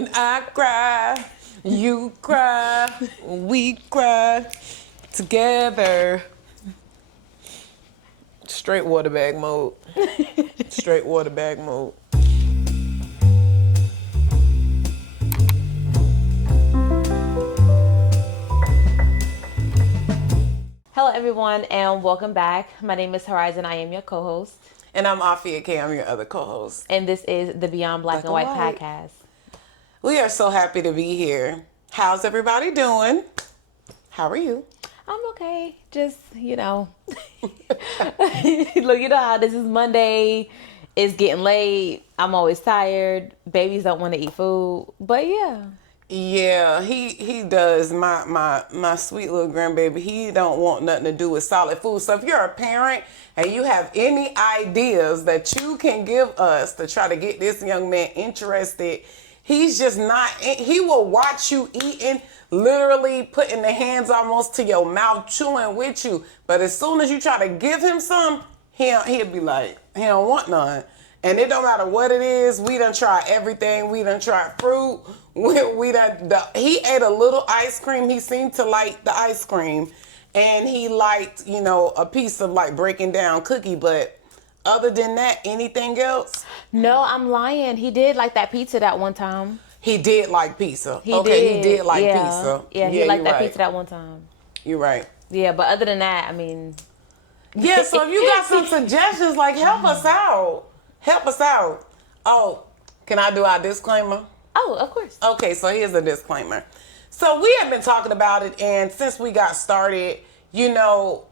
When I cry, you cry, we cry together. Straight water bag mode. Straight water bag mode. Hello everyone and welcome back. My name is Horyezon. I am your co-host. And I'm Aahfiyah K. I'm your other co-host. And this is the Beyond Black and White podcast. We are so happy to be here. How's everybody doing? How are you? I'm okay. Just, look, you know how this is Monday. It's getting late. I'm always tired. Babies don't want to eat food. But yeah. Yeah, he does. My sweet little grandbaby, he don't want nothing to do with solid food. So if you're a parent and you have any ideas that you can give us to try to get this young man interested, he's just not, he will watch you eating, literally putting the hands almost to your mouth, chewing with you. But as soon as you try to give him some, he'll be like, he don't want none. And it don't matter what it is. We done tried everything. We done tried fruit. He ate a little ice cream. He seemed to like the ice cream. And he liked, a piece of like breaking down cookie. But other than that, anything else? No, I'm lying. He did like that pizza that one time. He did like pizza. He did like yeah. pizza. Yeah, he liked that pizza that one time. You're right. Yeah, but other than that, I mean. Yeah, so if you got some suggestions, like help us out. Help us out. Oh, can I do our disclaimer? Oh, of course. Okay, so here's a disclaimer. So we have been talking about it, and since we got started, I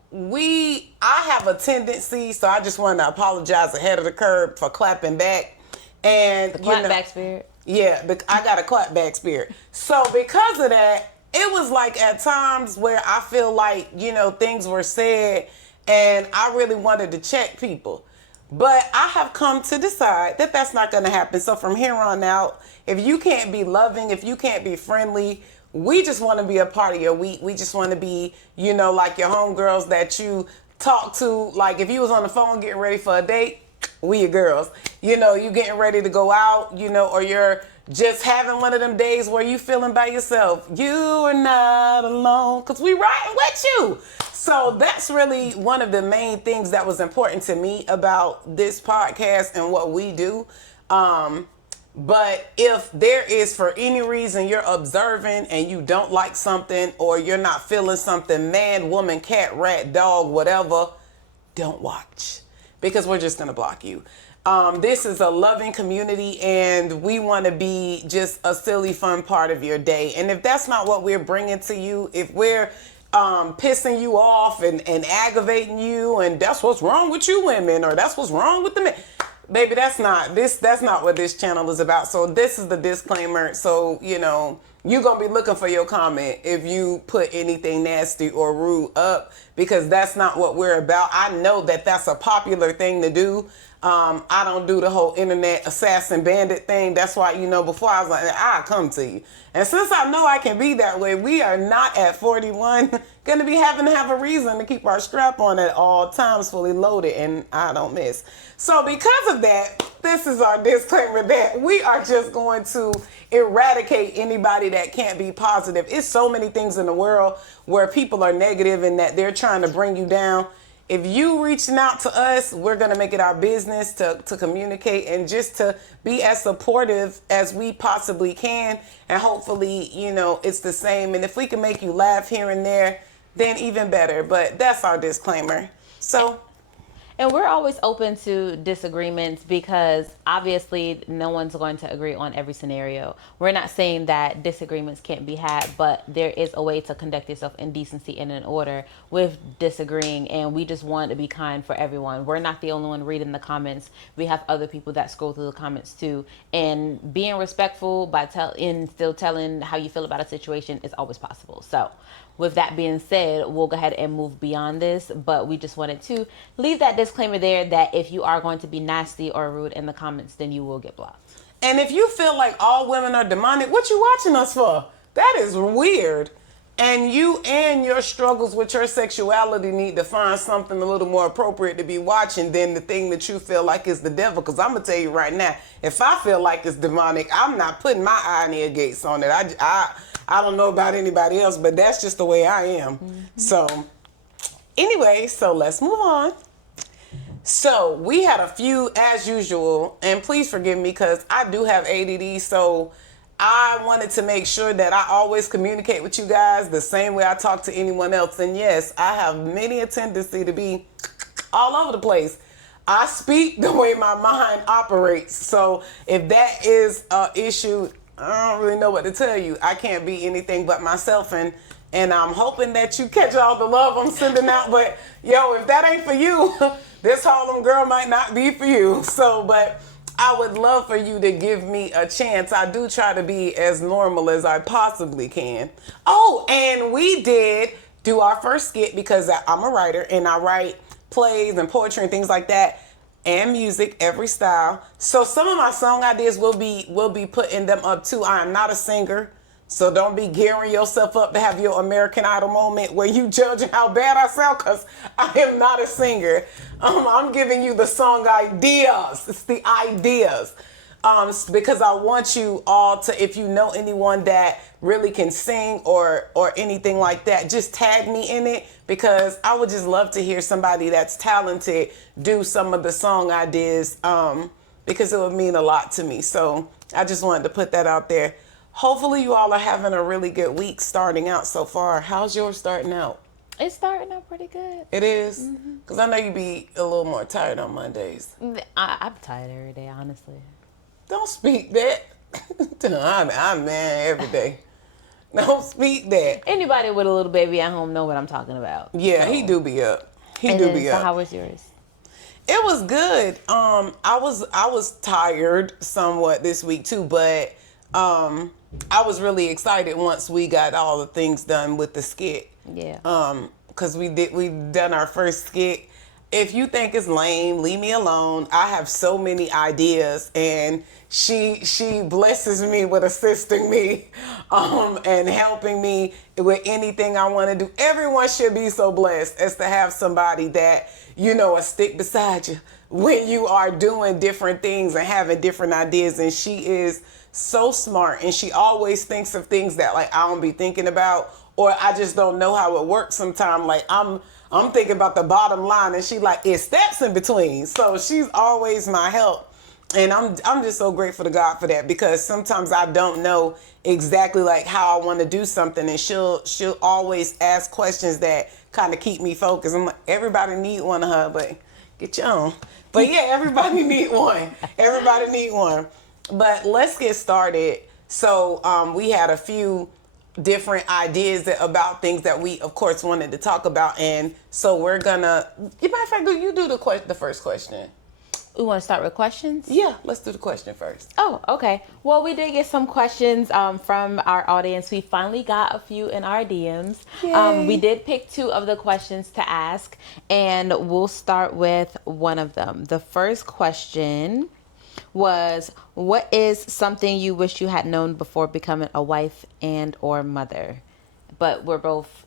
have a tendency, so I just want to apologize ahead of the curve for clapping back. And the clapback spirit. Yeah, I got a clapback spirit. So because of that, it was like at times where I feel like, things were said, and I really wanted to check people. But I have come to decide that that's not going to happen. So from here on out, if you can't be loving, if you can't be friendly, we just want to be a part of your week. We just want to be, like your homegirls that you talk to. Like if you was on the phone getting ready for a date, we your girls. You getting ready to go out, or you're just having one of them days where you feeling by yourself. You are not alone because we riding with you. So that's really one of the main things that was important to me about this podcast and what we do. But if there is, for any reason, you're observing and you don't like something or you're not feeling something, man, woman, cat, rat, dog, whatever, don't watch because we're just going to block you. This is a loving community and we want to be just a silly, fun part of your day. And if that's not what we're bringing to you, if we're pissing you off and aggravating you and that's what's wrong with you women or that's what's wrong with the men, baby, that's not what this channel is about. So this is the disclaimer. So you're gonna be looking for your comment if you put anything nasty or rude up because that's not what we're about. I know that that's a popular thing to do. I don't do the whole internet assassin bandit thing. That's why, before I was like, I'll come to you. And since I know I can be that way, we are not at 41 going to be having to have a reason to keep our strap on at all times fully loaded and I don't miss. So because of that, this is our disclaimer that we are just going to eradicate anybody that can't be positive. It's so many things in the world where people are negative and that they're trying to bring you down. If you reaching out to us, we're going to make it our business to communicate and just to be as supportive as we possibly can. And hopefully, it's the same. And if we can make you laugh here and there, then even better. But that's our disclaimer. So. And we're always open to disagreements because obviously no one's going to agree on every scenario. We're not saying that disagreements can't be had, but there is a way to conduct yourself in decency and in order with disagreeing. And we just want to be kind for everyone. We're not the only one reading the comments. We have other people that scroll through the comments too. And being respectful by still telling how you feel about a situation is always possible. So with that being said, we'll go ahead and move beyond this, but we just wanted to leave that disclaimer there that if you are going to be nasty or rude in the comments, then you will get blocked. And if you feel like all women are demonic, what you watching us for? That is weird. And you and your struggles with your sexuality need to find something a little more appropriate to be watching than the thing that you feel like is the devil. Because I'm going to tell you right now, if I feel like it's demonic, I'm not putting my eye and ear gates on it. I don't know about anybody else, but that's just the way I am. Mm-hmm. So anyway, so let's move on. So we had a few, as usual, and please forgive me because I do have ADD, so I wanted to make sure that I always communicate with you guys the same way I talk to anyone else. And yes, I have many a tendency to be all over the place. I speak the way my mind operates. So if that is an issue, I don't really know what to tell you. I can't be anything but myself, and I'm hoping that you catch all the love I'm sending out. But yo, if that ain't for you, this Harlem girl might not be for you. So, but I would love for you to give me a chance. I do try to be as normal as I possibly can. Oh, and we did do our first skit because I'm a writer and I write plays and poetry and things like that, and music, every style. So some of my song ideas will be putting them up too. I am not a singer, so don't be gearing yourself up to have your American Idol moment where you judging how bad I sound, because I am not a singer. I'm giving you the song ideas. It's the ideas. Because I want you all to, if you know anyone that really can sing or anything like that, just tag me in it, because I would just love to hear somebody that's talented do some of the song ideas, because it would mean a lot to me. So I just wanted to put that out there. Hopefully you all are having a really good week starting out so far. How's yours starting out? It's starting out pretty good. It is? Because I know you be a little more tired on Mondays. I'm tired every day, honestly. Don't speak that. I'm mad every day. Don't speak that. Anybody with a little baby at home know what I'm talking about. Yeah, so. He do be up. He do be up. So how was yours? It was good. I was tired somewhat this week too, but I was really excited once we got all the things done with the skit. Yeah. Because we done our first skit. If you think it's lame, leave me alone. I have so many ideas, and she blesses me with assisting me, and helping me with anything I want to do. Everyone should be so blessed as to have somebody that, will stick beside you when you are doing different things and having different ideas. And she is so smart, and she always thinks of things that like I don't be thinking about, or I just don't know how it works sometimes. Like I'm thinking about the bottom line, and she like, it steps in between. So she's always my help. And I'm just so grateful to God for that, because sometimes I don't know exactly like how I want to do something, and she'll always ask questions that kind of keep me focused. I'm like, everybody need one of her, but get your own. But yeah, everybody need one. Everybody need one. But let's get started. So we had a few different ideas about things that we, of course, wanted to talk about, and so we're gonna. Matter of fact, you do the first question. We want to start with questions? Yeah, let's do the question first. Oh, okay. Well, we did get some questions from our audience. We finally got a few in our DMs. We did pick 2 of the questions to ask, and we'll start with one of them. The first question was, what is something you wish you had known before becoming a wife and or mother? But we're both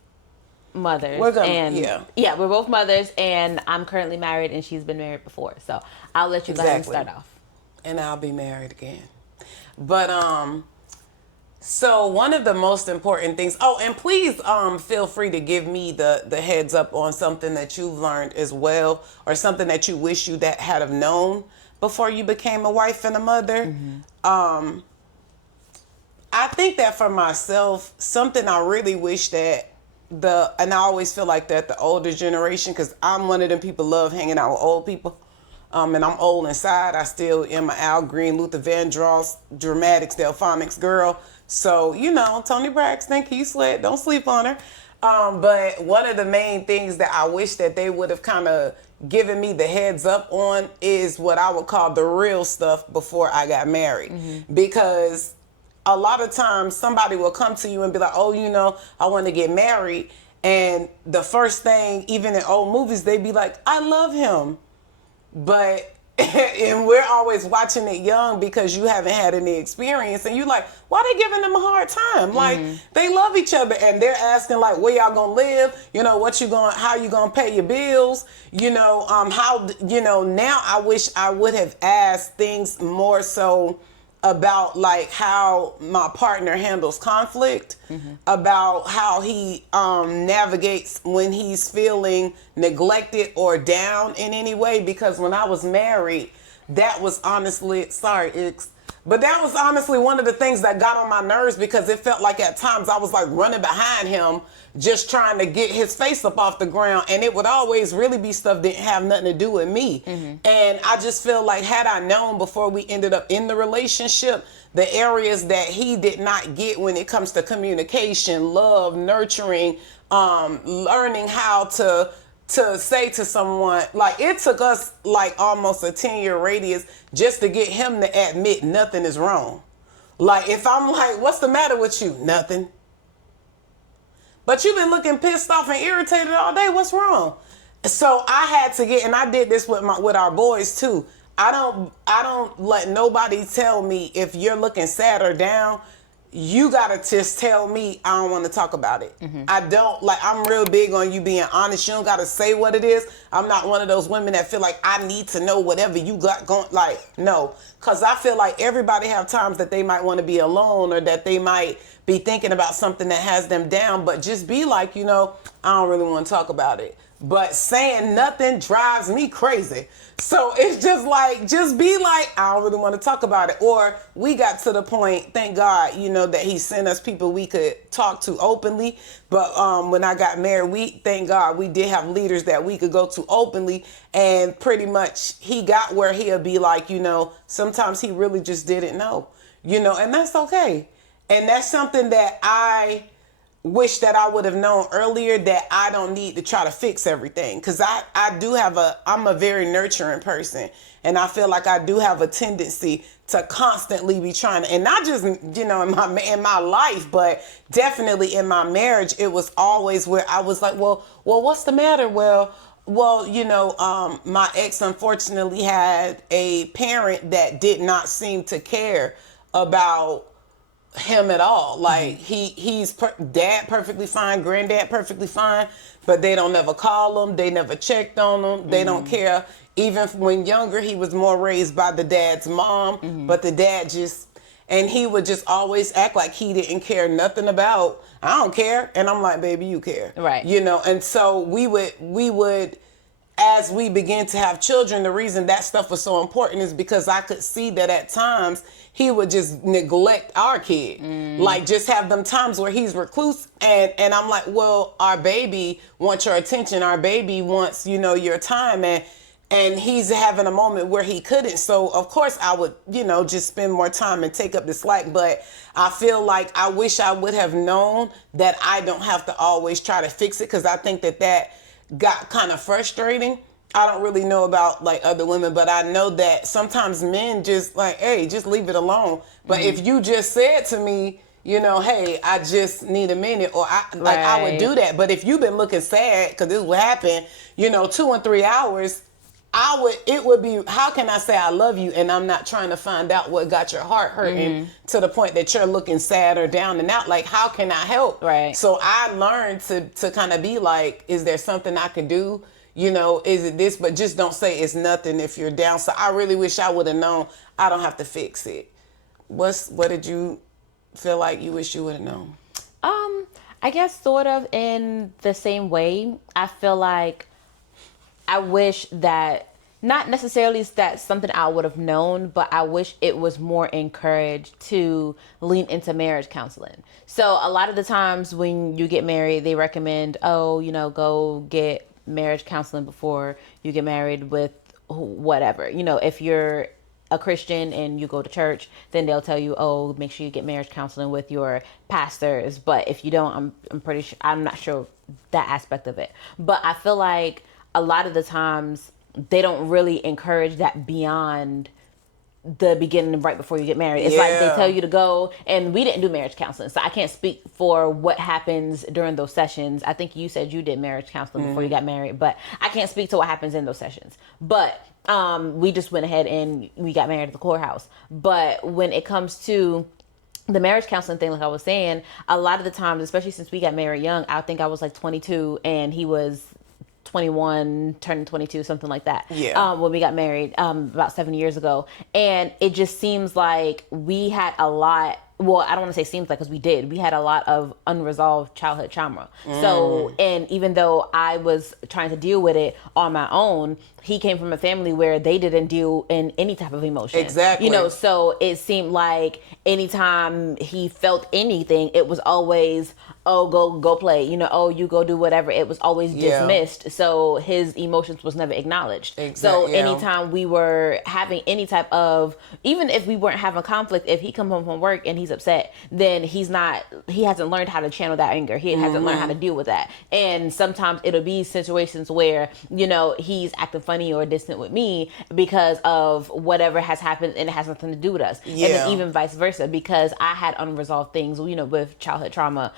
mothers. We're both mothers, and I'm currently married, and she's been married before. So I'll let you go ahead and start off. And I'll be married again. But so one of the most important things. Oh, and please feel free to give me the heads up on something that you've learned as well, or something that you wish you that had have known before you became a wife and a mother. Mm-hmm. I think that for myself, something I really wish that and I always feel like that the older generation, because I'm one of them people love hanging out with old people. And I'm old inside. I still am an Al Green, Luther Vandross, dramatics, Delphonics girl. So, Toni Braxton, Keith Sweat, don't sleep on her. But one of the main things that I wish that they would have kind of given me the heads up on is what I would call the real stuff before I got married. Mm-hmm. Because a lot of times somebody will come to you and be like, oh, I want to get married. And the first thing, even in old movies, they be like, I love him. But and we're always watching it young because you haven't had any experience, and you like, why they giving them a hard time? Like, they love each other, and they're asking like, where y'all gonna live? You know, how you gonna pay your bills? You know, how, you know, now I wish I would have asked things more so about like how my partner handles conflict, about how he navigates when he's feeling neglected or down in any way. Because when I was married, that was honestly, but that was honestly one of the things that got on my nerves, because it felt like at times I was like running behind him, just trying to get his face up off the ground. And it would always really be stuff that didn't have nothing to do with me. And I just feel like, had I known before we ended up in the relationship, the areas that he did not get when it comes to communication, love, nurturing, learning how to say to someone, like, it took us like almost a 10-year radius just to get him to admit nothing is wrong. Like, if I'm like, what's the matter with you? Nothing. But you've been looking pissed off and irritated all day. What's wrong? So I had to get, and I did this with our boys too. I don't let nobody tell me if you're looking sad or down. You gotta just tell me I don't want to talk about it. I don't, like, I'm real big on you being honest. You don't gotta say what it is. I'm not one of those women that feel like I need to know whatever you got going. Like, no, because I feel like everybody have times that they might want to be alone, or that they might be thinking about something that has them down. But just be like, you know, I don't really want to talk about it. But saying nothing drives me crazy. So it's just like, just be like, I don't really want to talk about it. Or we got to the point, thank God, you know, that he sent us people we could talk to openly. But when I got married, thank God, we did have leaders that we could go to openly. And pretty much he got where he'll be like, you know, sometimes he really just didn't know, you know, and that's okay. And that's something that I wish that I would have known earlier, that I don't need to try to fix everything. Because I'm a very nurturing person. And I feel like I do have a tendency to constantly be trying to, and not just, you know, in my life, but definitely in my marriage, it was always where I was like, well, what's the matter? Well, you know, my ex unfortunately had a parent that did not seem to care about him at all. Like, he's dad perfectly fine, granddad perfectly fine, but they don't ever call him, they never checked on him, they don't care. Even when younger, he was more raised by the dad's mom, but the dad and he would just always act like he didn't care nothing about, I don't care. And I'm like, baby, you care. Right. You know, and so we would, as we began to have children, the reason that stuff was so important is because I could see that at times he would just neglect our kid. Like, just have them times where he's recluse, and I'm like, well, our baby wants your attention. Our baby wants, you know, your time, and he's having a moment where he couldn't. So of course I would, you know, just spend more time and take up the slack. But I feel like I wish I would have known that I don't have to always try to fix it, because I think that got kind of frustrating. I don't really know about like other women, but I know that sometimes men just like, hey, just leave it alone. But if you just said to me, you know, hey, I just need a minute, or I would do that. But if you've been looking sad, because this would happen, you know, 2 and 3 hours, it would be, how can I say I love you and I'm not trying to find out what got your heart hurting to the point that you're looking sad or down and out? Like, how can I help? Right. So I learned to kind of be like, is there something I can do? You know, is it this? But just don't say it's nothing if you're down. So I really wish I would have known I don't have to fix it. What did you feel like you wish you would have known? I guess sort of in the same way. I feel like I wish that, not necessarily that's something I would have known, but I wish it was more encouraged to lean into marriage counseling. So a lot of the times when you get married, they recommend, oh, you know, go get marriage counseling before you get married with whatever. You know, if you're a Christian and you go to church, then they'll tell you, oh, make sure you get marriage counseling with your pastors. But if you don't, I'm pretty sure, I'm not sure that aspect of it. But I feel like a lot of the times they don't really encourage that beyond the beginning right before you get married. It's like they Yeah. tell you to go, and we didn't do marriage counseling, so I can't speak for what happens during those sessions. I think you said you did marriage counseling before you got married, but I can't speak to what happens in those sessions. But we just went ahead and we got married at the courthouse. But when it comes to the marriage counseling thing, like I was saying, a lot of the times, especially since we got married young, I think I was like 22 and he was 21, turning 22, something like that. Yeah. When we got married about 7 years ago. And it just seems like we had a lot. Well, I don't want to say seems like, because we did. We had a lot of unresolved childhood trauma. So, and even though I was trying to deal with it on my own, he came from a family where they didn't deal in any type of emotion. Exactly. You know, so it seemed like anytime he felt anything, it was always, oh, go play. You know, oh, you go do whatever. It was always dismissed. So his emotions was never acknowledged. So anytime we were having any type of, even if we weren't having conflict, if he come home from work and he's upset, then he hasn't learned how to channel that anger. He hasn't learned how to deal with that. And sometimes it'll be situations where, you know, he's acting funny or distant with me because of whatever has happened, and it has nothing to do with us. Yeah. And then even vice versa, because I had unresolved things, you know, with childhood trauma.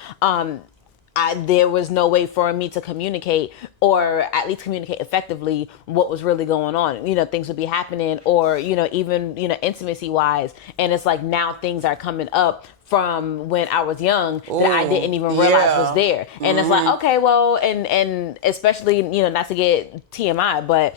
There was no way for me to communicate, or at least communicate effectively, what was really going on. You know, things would be happening, or, you know, even, you know, intimacy wise. And it's like now things are coming up from when I was young that I didn't even realize was there. And it's like, okay, well, and especially, you know, not to get TMI, but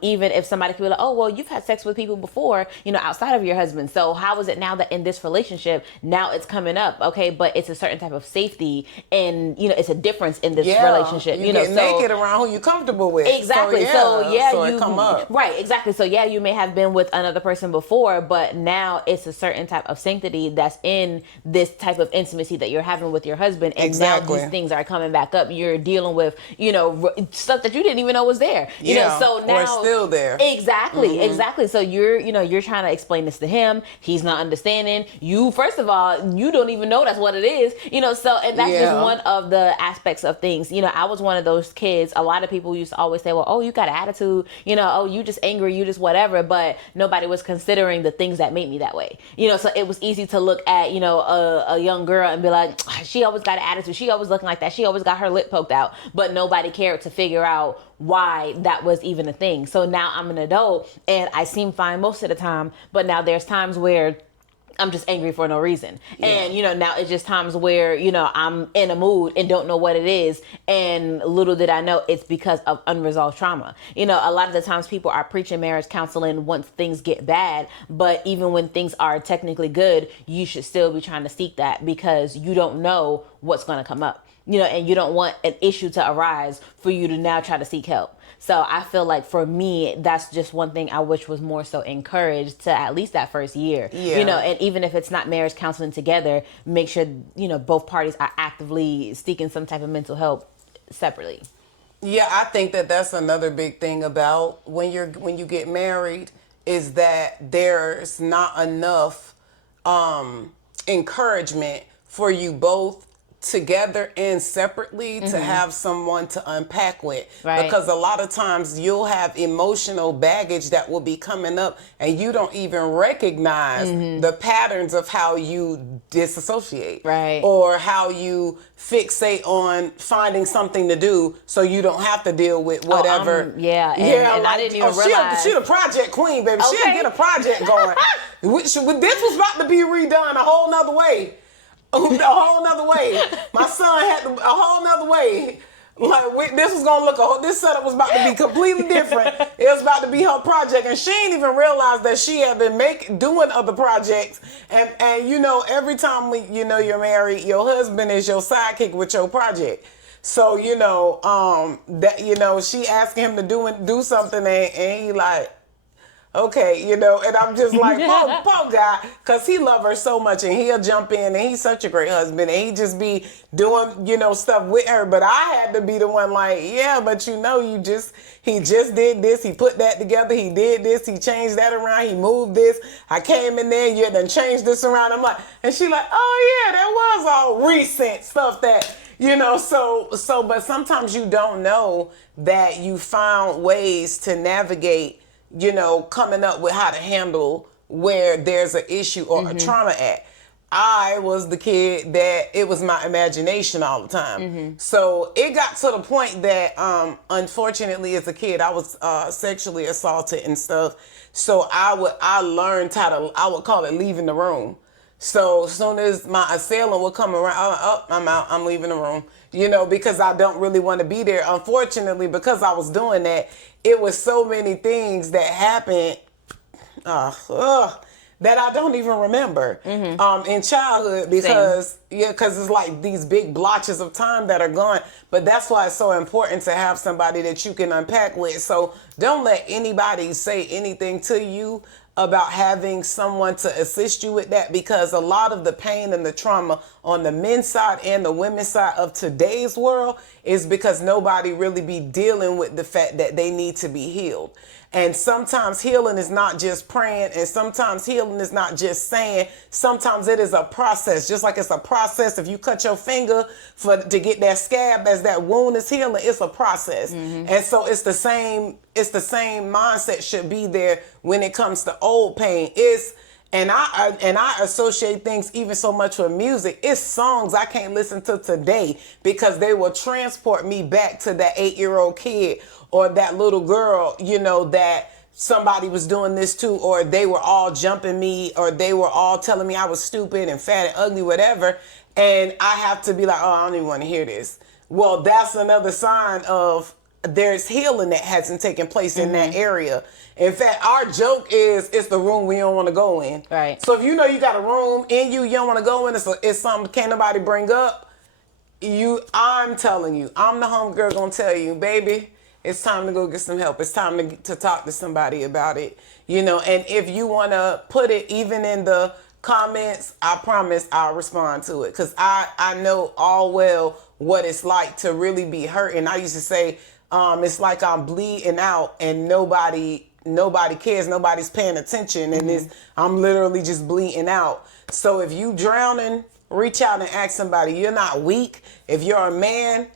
even if somebody could be like, oh, well, you've had sex with people before, you know, outside of your husband. So how is it now that in this relationship, now it's coming up? Okay, but it's a certain type of safety, and, you know, it's a difference in this relationship. You know, get naked around who you're comfortable with. Exactly. So it come up. Right, exactly. So yeah, you may have been with another person before, but now it's a certain type of sanctity that's in this type of intimacy that you're having with your husband, and now these things are coming back up. You're dealing with, you know, stuff that you didn't even know was there. You know, so now we're still there. Exactly. So you're trying to explain this to him. He's not understanding. You, first of all, you don't even know that's what it is. You know, so, and that's just one of the aspects of things. You know, I was one of those kids. A lot of people used to always say, well, oh, you got an attitude. You know, oh, you just angry, you just whatever. But nobody was considering the things that made me that way. You know, so it was easy to look at, you know, a young girl and be like, she always got an attitude. She always looking like that. She always got her lip poked out. But nobody cared to figure out why that was even a thing. So now I'm an adult and I seem fine most of the time. But now there's times where I'm just angry for no reason. And, you know, now it's just times where, you know, I'm in a mood and don't know what it is. And little did I know it's because of unresolved trauma. You know, a lot of the times people are preaching marriage counseling once things get bad. But even when things are technically good, you should still be trying to seek that, because you don't know what's going to come up. You know, and you don't want an issue to arise for you to now try to seek help. So I feel like for me, that's just one thing I wish was more so encouraged to at least that first year. You know, and even if it's not marriage counseling together, make sure, you know, both parties are actively seeking some type of mental help separately. Yeah, I think that that's another big thing about when you get married, is that there's not enough encouragement for you both together and separately to have someone to unpack with. Because a lot of times you'll have emotional baggage that will be coming up and you don't even recognize the patterns of how you disassociate. Or how you fixate on finding something to do so you don't have to deal with whatever. And like, I didn't even realize. She the project queen, baby. She'll get a project going. This was about to be redone a whole nother way. A whole nother way. My son had a whole nother way. Like, this was gonna look. This setup was about to be completely different. It was about to be her project, and she didn't even realize that she had been doing other projects. And you know, every time you're married, your husband is your sidekick with your project. So you know, that you know, she asking him to do something, and he like, okay, you know, and I'm just like, poor guy, because he love her so much, and he'll jump in, and he's such a great husband, and he just be doing, you know, stuff with her. But I had to be the one like, yeah, but you know, he just did this, he put that together, he did this, he changed that around, he moved this, I came in there, you done changed this around. I'm like, and she like, oh yeah, that was all recent stuff that, you know, so, but sometimes you don't know that you found ways to navigate, you know, coming up with how to handle where there's an issue or a trauma at. I was the kid that it was my imagination all the time. So it got to the point that, unfortunately, as a kid, I was sexually assaulted and stuff. So I learned I would call it leaving the room. So as soon as my assailant would come around, I'm out, I'm leaving the room. Because I don't really want to be there. Unfortunately, because I was doing that, it was so many things that happened that I don't even remember in childhood because it's like these big blotches of time that are gone. But that's why it's so important to have somebody that you can unpack with. So don't let anybody say anything to you about having someone to assist you with that, because a lot of the pain and the trauma on the men's side and the women's side of today's world is because nobody really be dealing with the fact that they need to be healed. And sometimes healing is not just praying, and sometimes healing is not just saying. Sometimes it is a process. Just like it's a process if you cut your finger to get that scab, as that wound is healing, it's a process. And so it's the same mindset should be there when it comes to old pain. And I associate things even so much with music. It's songs I can't listen to today because they will transport me back to that 8-year-old kid or that little girl, that somebody was doing this to, or they were all jumping me, or they were all telling me I was stupid and fat and ugly, whatever. And I have to be like, oh, I don't even want to hear this. Well, that's another sign of there's healing that hasn't taken place in that area. In fact, our joke is it's the room we don't want to go in. Right. So if you know you got a room in you don't want to go in, it's something can't nobody bring up. I'm telling you, I'm the homegirl gonna tell you, baby, it's time to go get some help. It's time to talk to somebody about it. And if you want to put it even in the comments, I promise I'll respond to it. Because I know all well what it's like to really be hurt. And I used to say, it's like I'm bleeding out and nobody cares. Nobody's paying attention. And I'm literally just bleeding out. So if you drowning, reach out and ask somebody. You're not weak. If you're a man,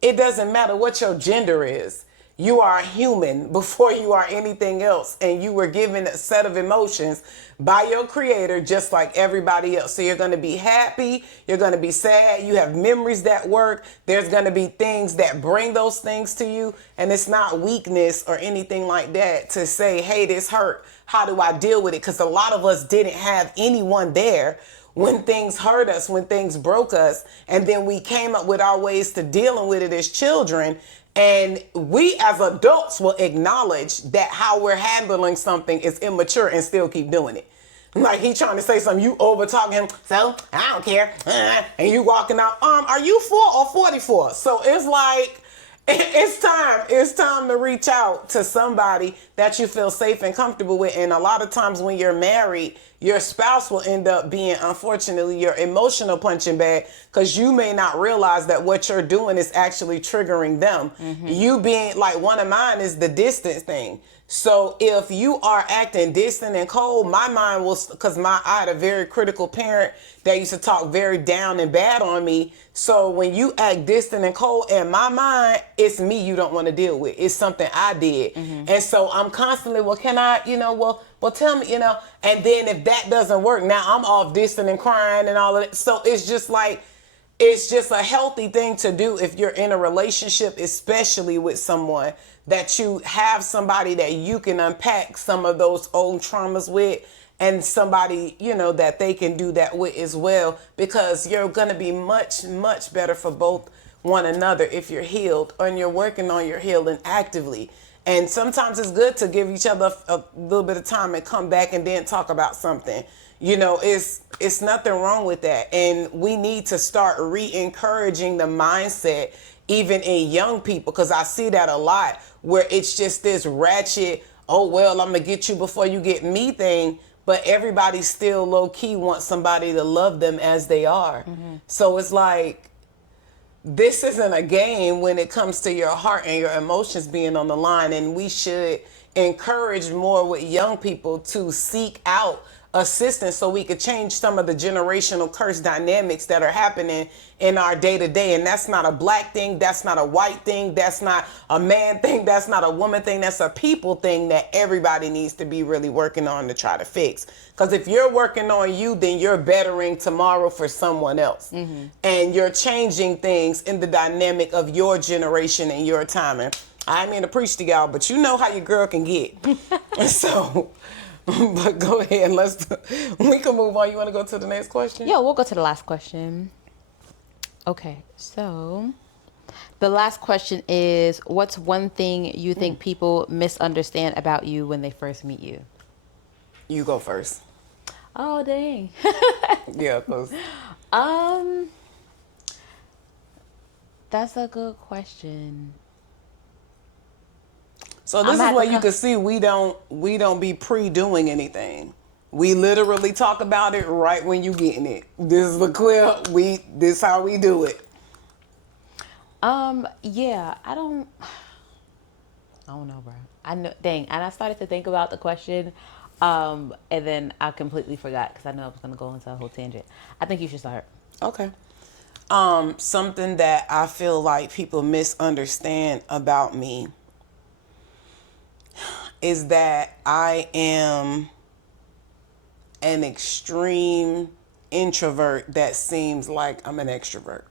it doesn't matter what your gender is. You are a human before you are anything else. And you were given a set of emotions by your creator just like everybody else. So you're going to be happy. You're going to be sad. You have memories that work. There's going to be things that bring those things to you. And it's not weakness or anything like that to say, hey, this hurt. How do I deal with it? Because a lot of us didn't have anyone there when things hurt us, when things broke us. And then we came up with our ways to dealing with it as children. And we as adults will acknowledge that how we're handling something is immature and still keep doing it. Like he trying to say something, you over talking him, so I don't care. And you walking out, are you 4 or 44? So it's like, it's time to reach out to somebody that you feel safe and comfortable with. And a lot of times when you're married, your spouse will end up being, unfortunately, your emotional punching bag, because you may not realize that what you're doing is actually triggering them. You being like, one of mine is the distance thing. So if you are acting distant and cold, my mind was, because I had a very critical parent that used to talk very down and bad on me. So when you act distant and cold, in my mind, it's me you don't want to deal with. It's something I did. And so I'm constantly, well, can I, well, tell me, and then if that doesn't work, now I'm off distant and crying and all of that. So it's just like, it's just a healthy thing to do if you're in a relationship, especially with someone, that you have somebody that you can unpack some of those old traumas with, and somebody, that they can do that with as well, because you're going to be much, much better for both one another if you're healed and you're working on your healing actively. And sometimes it's good to give each other a little bit of time and come back and then talk about something. It's nothing wrong with that. And we need to start re-encouraging the mindset even in young people, because I see that a lot, where it's just this ratchet, oh, well, I'm going to get you before you get me thing. But everybody still low-key wants somebody to love them as they are. So it's like, this isn't a game when it comes to your heart and your emotions being on the line. And we should encourage more with young people to seek out assistance so we could change some of the generational curse dynamics that are happening in our day-to-day. And that's not a black thing, that's not a white thing, that's not a man thing, that's not a woman thing, that's a people thing that everybody needs to be really working on to try to fix. Because if you're working on you, then you're bettering tomorrow for someone else. And you're changing things in the dynamic of your generation and your timing. I ain't mean to preach to y'all, but you know how your girl can get. So, but go ahead, we can move on. You want to go to the next question? Yeah, we'll go to the last question. Okay, so the last question is, what's one thing you think people misunderstand about you when they first meet you? You go first. Oh, dang. Yeah, cause that's a good question. So this is where you can see we don't be pre-doing anything. We literally talk about it right when you getting it. This is the clip. This how we do it. Yeah, I don't know, bro. I know, dang, and I started to think about the question, and then I completely forgot because I know I was gonna go into a whole tangent. I think you should start. Okay. Something that I feel like people misunderstand about me is that I am an extreme introvert that seems like I'm an extrovert.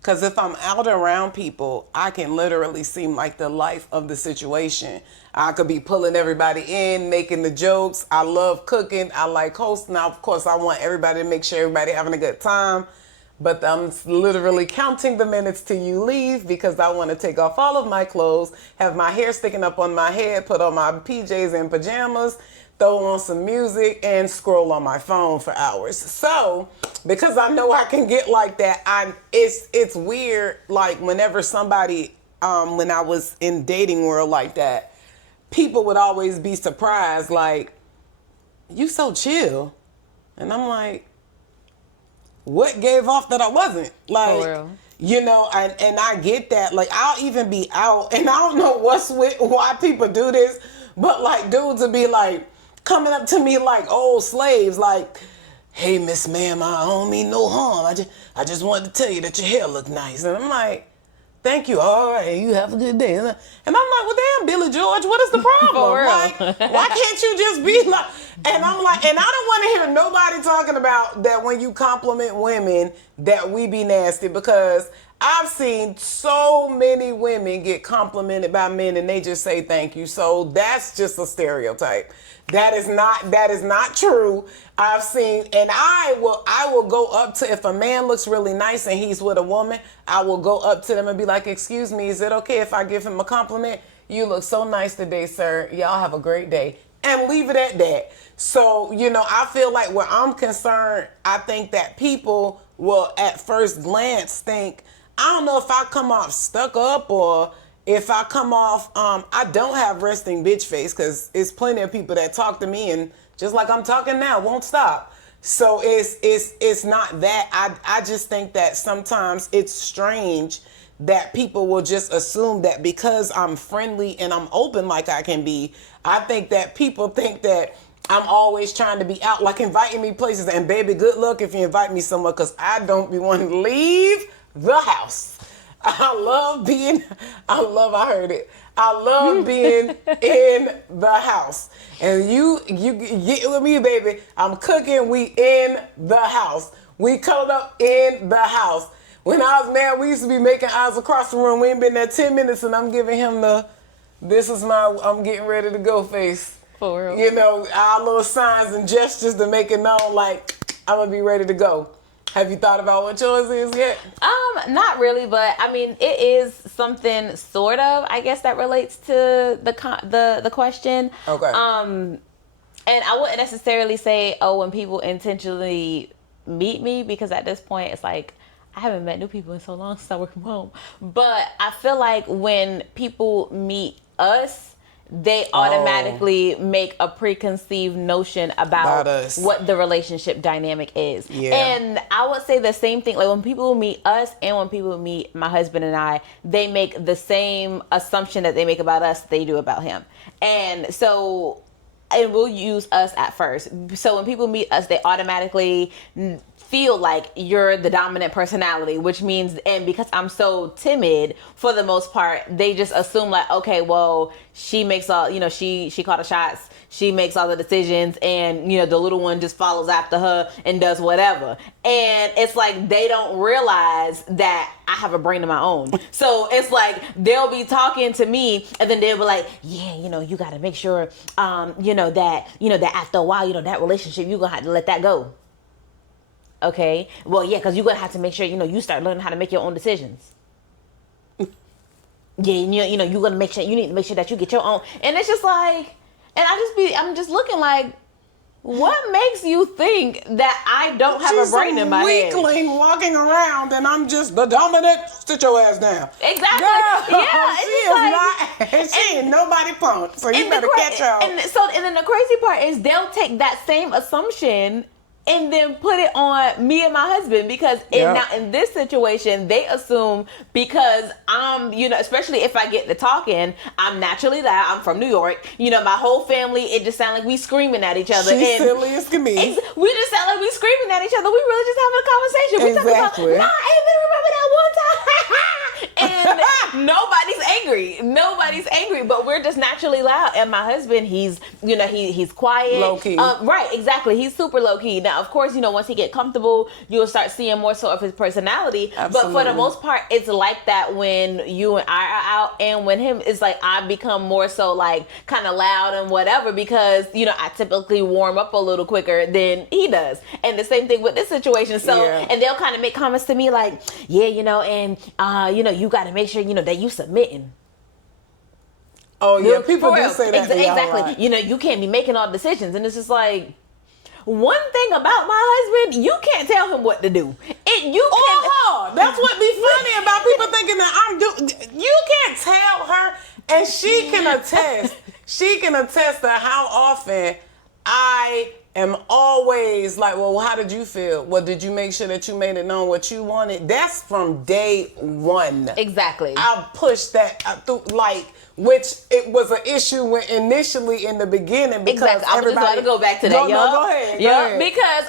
Because if I'm out around people, I can literally seem like the life of the situation. I could be pulling everybody in, making the jokes. I love cooking. I like hosting. Now, of course, I want everybody to make sure everybody having a good time. But I'm literally counting the minutes till you leave because I want to take off all of my clothes, have my hair sticking up on my head, put on my PJs and pajamas, throw on some music, and scroll on my phone for hours. So, because I know I can get like that, it's weird. Like whenever somebody, when I was in dating world like that, people would always be surprised, like, you so chill. And I'm like, what gave off that I wasn't? Like, For real. you know, and I get that. Like, I'll even be out, and I don't know why people do this, but like dudes will be like coming up to me like old slaves, like, hey, Miss Ma'am, I don't mean no harm. I just wanted to tell you that your hair look nice. And I'm like, thank you. All right, you have a good day. And I'm like, well, damn, Billy George, what is the problem? For real. Like, why can't you just be like? And I'm like, and I don't want to hear nobody talking about that when you compliment women that we be nasty, because I've seen so many women get complimented by men and they just say thank you. So that's just a stereotype. That is not true. I've seen, and I will go up to, if a man looks really nice and he's with a woman, I will go up to them and be like, excuse me, is it okay if I give him a compliment? You look so nice today, sir. Y'all have a great day. And leave it at that. So, you know, I feel like where I'm concerned, I think that people will at first glance think, I don't know if I come off stuck up or if I come off, I don't have resting bitch face, because it's plenty of people that talk to me and just like I'm talking now, won't stop. So it's not that. I just think that sometimes it's strange that people will just assume that because I'm friendly and I'm open like I can be, I think that people think that I'm always trying to be out, like inviting me places. And baby, good luck if you invite me somewhere, because I don't be wanting to leave the house. I love being in the house. And you get with me, baby. I'm cooking, we in the house. We cuddled up in the house. When I was married, we used to be making eyes across the room. We ain't been there 10 minutes and I'm giving him I'm getting ready to go face. For real. You know, our little signs and gestures to make it known like I'm gonna be ready to go. Have you thought about what yours is yet? Not really, but I mean, it is something sort of, I guess, that relates to the question. Okay. And I wouldn't necessarily say, oh, when people intentionally meet me, because at this point, it's like, I haven't met new people in so long since I work from home. But I feel like when people meet us, they automatically make a preconceived notion about us. What the relationship dynamic is. Yeah. And I would say the same thing. Like when people meet us and when people meet my husband and I, they make the same assumption that they make about us, they do about him. And so and we'll use us at first. So when people meet us, they automatically feel like you're the dominant personality, which means, and because I'm so timid for the most part, they just assume like, okay, well, she makes all, she called the shots, she makes all the decisions, and the little one just follows after her and does whatever. And it's like they don't realize that I have a brain of my own. So it's like they'll be talking to me, and then they'll be like, yeah, you got to make sure that after a while, that relationship, you're gonna have to let that go. Okay, well, yeah, because you're gonna have to make sure you start learning how to make your own decisions. Yeah, you're gonna make sure, you need to make sure that you get your own. And it's just like, and I'm just looking like, what makes you think that I don't have a brain in my head? Weakling walking around, and I'm just the dominant. Sit your ass down. Exactly. Girl, yeah, she is not. She ain't nobody punk. So you better catch her. And then the crazy part is they'll take that same assumption and then put it on me and my husband, because now in this situation, they assume because I'm, especially if I get to talking, I'm naturally loud. I'm from New York. My whole family, it just sounds like we screaming at each other. She's silly as can be. We just sound like we screaming at each other. We really just having a conversation. We talking about, nah, I even remember that one time. And nobody's angry, but we're just naturally loud. And my husband, he's quiet, low key. Right, exactly. He's super low key. Now, of course, once he get comfortable, you'll start seeing more so of his personality. Absolutely. But for the most part, it's like that when you and I are out, and when him, it's like I become more so like kind of loud and whatever, because I typically warm up a little quicker than he does. And the same thing with this situation. So, and they'll kind of make comments to me like, yeah, and you got to make sure that you submitting. Oh yeah, people do say that. Exactly. You can't be making all the decisions, and it's just like, one thing about my husband, you can't tell him what to do. That's what be funny about people thinking that you can't tell her, and she can attest. She can attest to how often I am always like, well, how did you feel? Well, did you make sure that you made it known what you wanted? That's from day one. Exactly. I pushed that through, which it was an issue when initially in the beginning, because I'm just about to go back to that. Go ahead. Because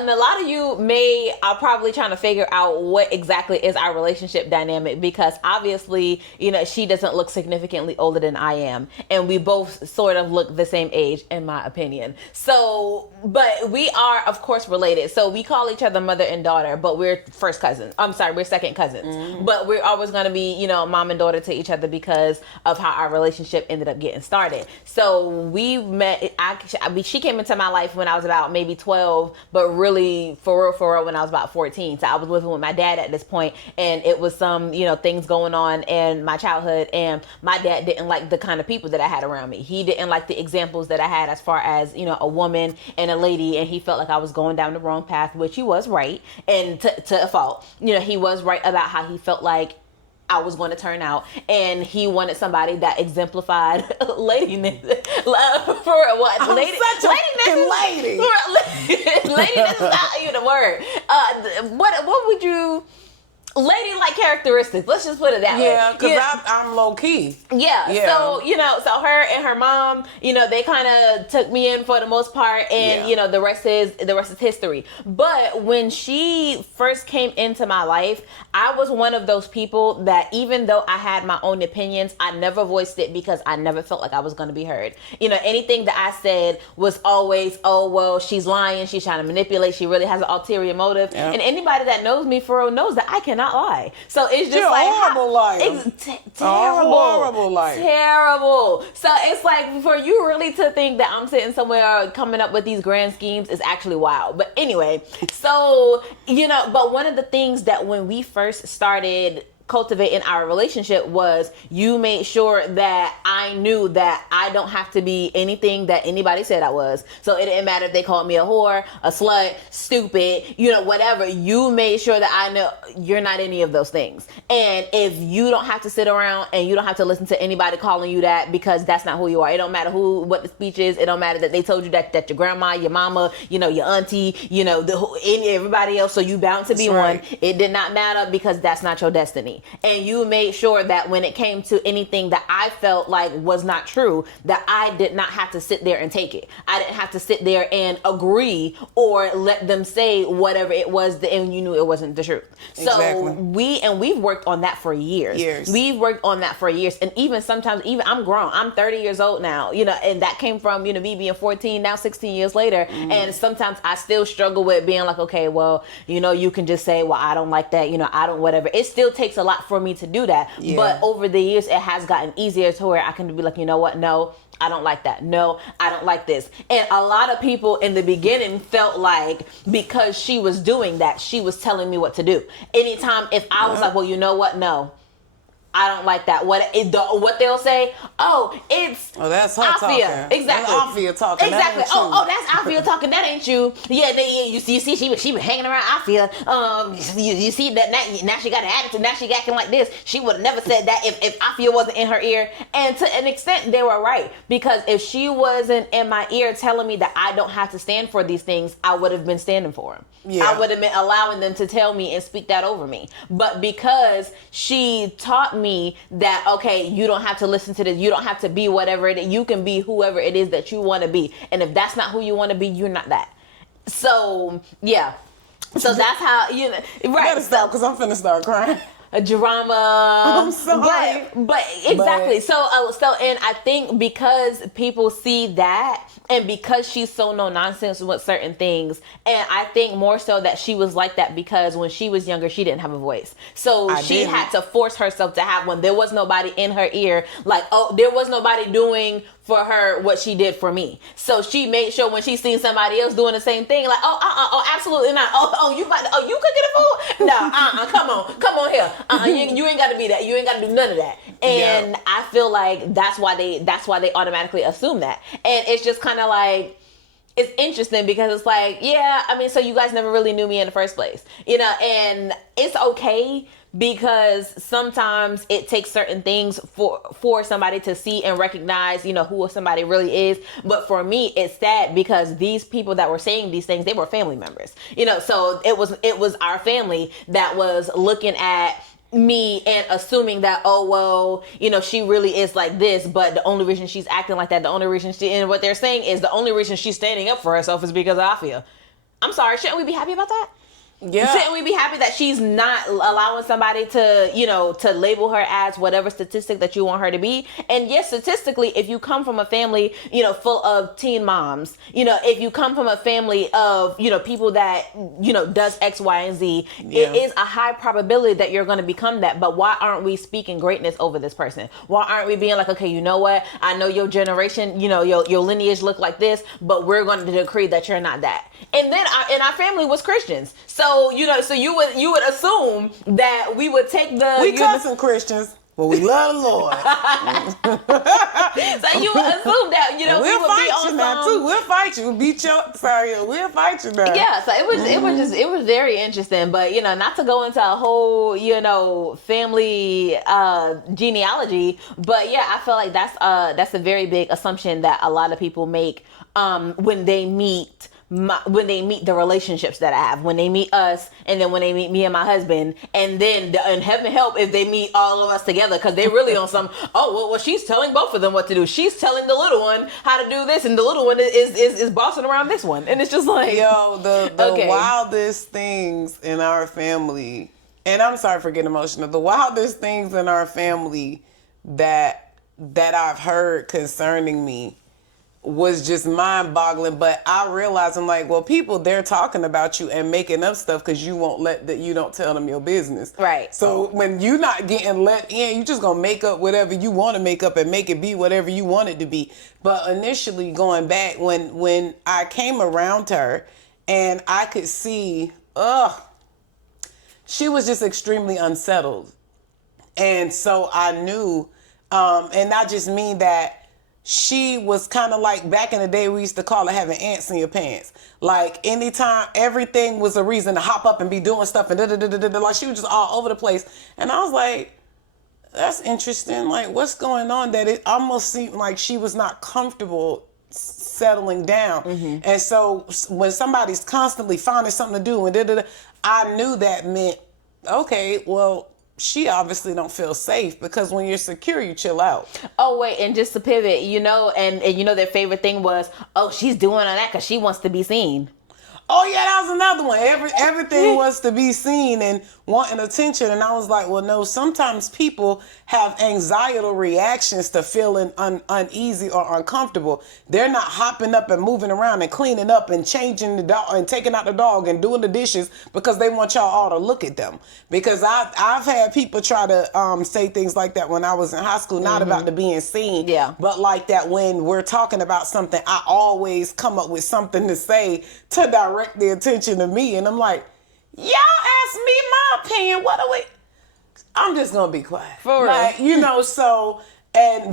and a lot of you are probably trying to figure out what exactly is our relationship dynamic, because obviously, she doesn't look significantly older than I am, and we both sort of look the same age, in my opinion. So, but we are, of course, related. So we call each other mother and daughter, but we're first cousins. We're second cousins. Mm-hmm. But we're always going to be, mom and daughter to each other because of how our relationship ended up getting started. So we met, she came into my life when I was about maybe 12, but really for real when I was about 14. So I was living with my dad at this point, and it was some, things going on in my childhood, and my dad didn't like the kind of people that I had around me. He didn't like the examples that I had as far as, a woman and a lady, and he felt like I was going down the wrong path, which he was right, and to a fault. He was right about how he felt like I was going to turn out, and he wanted somebody that exemplified ladiness. For what? I'm such a lady. Ladiness is not even a word. What would you? Lady-like characteristics. Let's just put it that way. Yeah, because I'm low key. Yeah. So so her and her mom, they kind of took me in for the most part, and the rest is history. But when she first came into my life, I was one of those people that, even though I had my own opinions, I never voiced it because I never felt like I was going to be heard. Anything that I said was always, oh well, she's lying, she's trying to manipulate, she really has an ulterior motive. Yep. And anybody that knows me for real knows that I cannot lie. So it's just horrible liar. Horrible liar. Terrible. So it's like, for you really to think that I'm sitting somewhere coming up with these grand schemes is actually wild. But anyway, so but one of the things that when we first started cultivating our relationship was, you made sure that I knew that I don't have to be anything that anybody said I was. So it didn't matter if they called me a whore, a slut, stupid, whatever. You made sure that I know you're not any of those things. And if you don't have to sit around and you don't have to listen to anybody calling you that, because that's not who you are. It don't matter what the speech is. It don't matter that they told you that your grandma, your mama, your auntie, everybody else, so you bound to be one. It did not matter, because that's not your destiny. me. And you made sure that when it came to anything that I felt like was not true, that I did not have to sit there and take it. I didn't have to sit there and agree or let them say whatever it was and you knew it wasn't the truth. So we've worked on that for years. We've worked on that for years. And even sometimes, I'm grown. I'm 30 years old now, and that came from, me being 14, now 16 years later. And sometimes I still struggle with being like, okay, well, you can just say, well, I don't like that, I don't whatever. It still takes a lot for me to do that. Yeah. But over the years, it has gotten easier to where I can be like, you know what? No, I don't like that. No, I don't like this. And a lot of people in the beginning felt like because she was doing that, she was telling me what to do. Anytime if I was like, well, you know what? No, I don't like that. What they'll say? Oh, that's her Aahfiyah. talking. Exactly. That's Aahfiyah talking. Exactly. That's Aahfiyah talking. That ain't you. Yeah. You see, she been hanging around Aahfiyah. You see that now she got an attitude. Now she acting like this. She would have never said that if Aahfiyah wasn't in her ear. And to an extent, they were right, because if she wasn't in my ear telling me that I don't have to stand for these things, I would have been standing for them. Yeah. I would have been allowing them to tell me and speak that over me. But because she taught me that, okay, you don't have to listen to this, you don't have to be whatever it is, you can be whoever it is that you want to be, and if that's not who you want to be, you're not that. So yeah, so that's how right. You better stop, because I'm finna start crying. A drama. I'm sorry. But exactly. So and I think because people see that, and because she's so no nonsense with certain things, and I think more so that she was like that because when she was younger, she didn't have a voice. So she had to force herself to have one. There was nobody in her ear, there was nobody doing for her what she did for me. So she made sure when she seen somebody else doing the same thing, like, absolutely not. You cooking the food? No, come on here. You ain't got to be that. You ain't got to do none of that. And I feel like that's why they automatically assume that. And it's just kind of like, it's interesting because it's like, so you guys never really knew me in the first place, and it's okay. Because sometimes it takes certain things for somebody to see and recognize, who somebody really is. But for me, it's sad because these people that were saying these things, they were family members. So it was our family that was looking at me and assuming that, she really is like this, but the only reason she's acting like that, and what they're saying is the only reason she's standing up for herself is because of Aahfiyah. I'm sorry, shouldn't we be happy about that? Yeah. Shouldn't we be happy that she's not allowing somebody to, to label her as whatever statistic that you want her to be? And yes, statistically, if you come from a family, full of teen moms, if you come from a family of, people that, does X, Y, and Z, it is a high probability that you're going to become that. But why aren't we speaking greatness over this person? Why aren't we being like, okay, you know what? I know your generation, your lineage look like this, but we're going to decree that you're not that. And then our family was Christians. So you would assume that we would take we cussing Christians, but we love the Lord. So you would assume that we'll we would fight be on you now too. We'll fight you. We'll fight you now. Yeah. So it was very interesting. But not to go into a whole family genealogy. But yeah, I feel like that's a very big assumption that a lot of people make when they meet the relationships that I have, when they meet us, and then when they meet me and my husband, and then and heaven help if they meet all of us together, because they really on some, well, she's telling both of them what to do. She's telling the little one how to do this, and the little one is bossing around this one, and it's just like, the wildest things in our family, and I'm sorry for getting emotional, the wildest things in our family that I've heard concerning me was just mind-boggling. But I realized, I'm like, well, people, they're talking about you and making up stuff because you don't tell them your business. Right. So when you're not getting let in, you just gonna make up whatever you want to make up and make it be whatever you want it to be. But initially, going back, when I came around her and I could see, she was just extremely unsettled. And so I knew, and I just mean that she was kind of like, back in the day, we used to call it having ants in your pants. Like, anytime, everything was a reason to hop up and be doing stuff, and like, she was just all over the place. And I was like, that's interesting. Like, what's going on? That it almost seemed like she was not comfortable settling down. Mm-hmm. And so when somebody's constantly finding something to do, and I knew that meant, okay, well, she obviously don't feel safe, because when you're secure, you chill out. Oh wait, and just to pivot, and their favorite thing was, oh, she's doing all that because she wants to be seen. Oh yeah, that was another one. Everything was to be seen and wanting attention, and I was like, well, no. Sometimes people have anxietal reactions to feeling uneasy or uncomfortable. They're not hopping up and moving around and cleaning up and changing the dog and taking out the dog and doing the dishes because they want y'all all to look at them. Because I've had people try to say things like that when I was in high school, not about the being seen, but like that when we're talking about something, I always come up with something to say to direct the attention to me, and I'm like, y'all asked me my opinion. What are we? I'm just gonna be quiet. For real. Like, so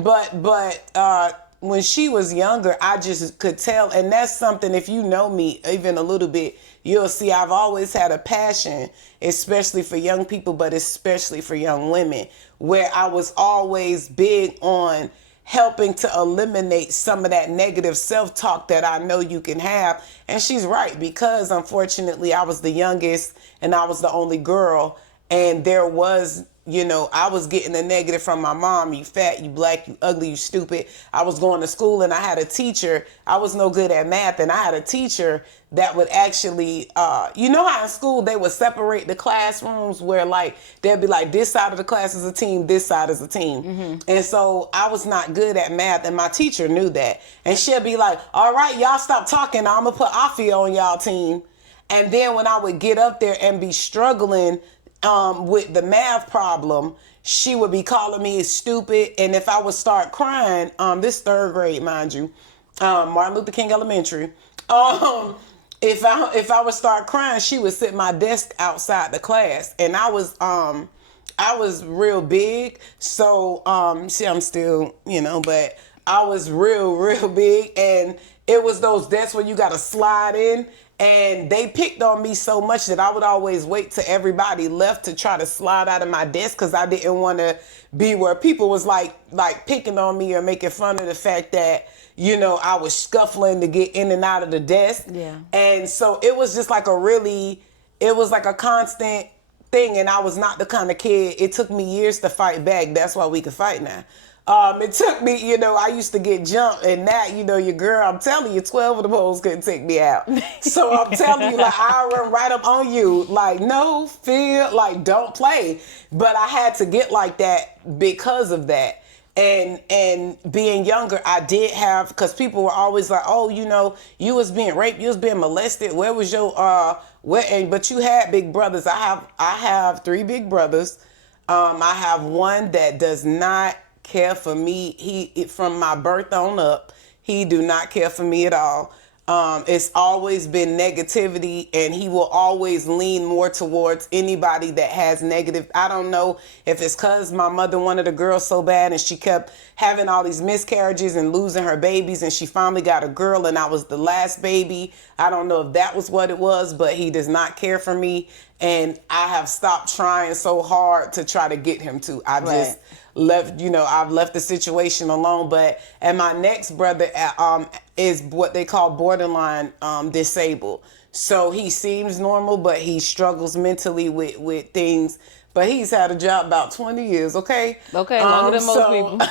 but when she was younger, I just could tell, and that's something, if you know me even a little bit, you'll see I've always had a passion, especially for young people, but especially for young women, where I was always big on helping to eliminate some of that negative self-talk that I know you can have. And she's right, because unfortunately I was the youngest and I was the only girl, and there was, I was getting the negative from my mom. You fat, you black, you ugly, you stupid. I was going to school and I had a teacher. I was no good at math, and I had a teacher that would actually, how in school they would separate the classrooms where like, they'd be like, this side of the class is a team, this side is a team. Mm-hmm. And so I was not good at math, and my teacher knew that. And she'll be like, all right, y'all stop talking. I'm going to put Aahfiyah on y'all team. And then when I would get up there and be struggling with the math problem, she would be calling me stupid. And if I would start crying, this third grade, mind you, Martin Luther King Elementary, if I would start crying, she would sit my desk outside the class. And I was real big. So, see, I'm still, but I was real big. And it was those desks where you got to slide in. And they picked on me so much that I would always wait till everybody left to try to slide out of my desk, because I didn't want to be where people was like picking on me or making fun of the fact that, I was scuffling to get in and out of the desk. Yeah. And so it was just like it was like a constant thing. And I was not the kind of kid, it took me years to fight back. That's why we can fight now. It took me, I used to get jumped, and that, your girl, I'm telling you, 12 of the hoes couldn't take me out. So I'm telling you, like, I run right up on you, like, no fear, like, don't play. But I had to get like that because of that. And being younger, I did have, because people were always like, oh, you was being raped, you was being molested. Where was your, but you had big brothers. I have 3 big brothers. I have one that does not care for me. He from my birth on up, he do not care for me at all. It's always been negativity, and he will always lean more towards anybody that has negative. I don't know if it's because my mother wanted a girl so bad, and she kept having all these miscarriages and losing her babies, and she finally got a girl, and I was the last baby. I don't know if that was what it was, but he does not care for me, and I have stopped trying so hard to try to get him to. Just left, I've left the situation alone. And my next brother is what they call borderline disabled. So he seems normal, but he struggles mentally with things. But he's had a job about 20 years, okay? Okay, longer than most people.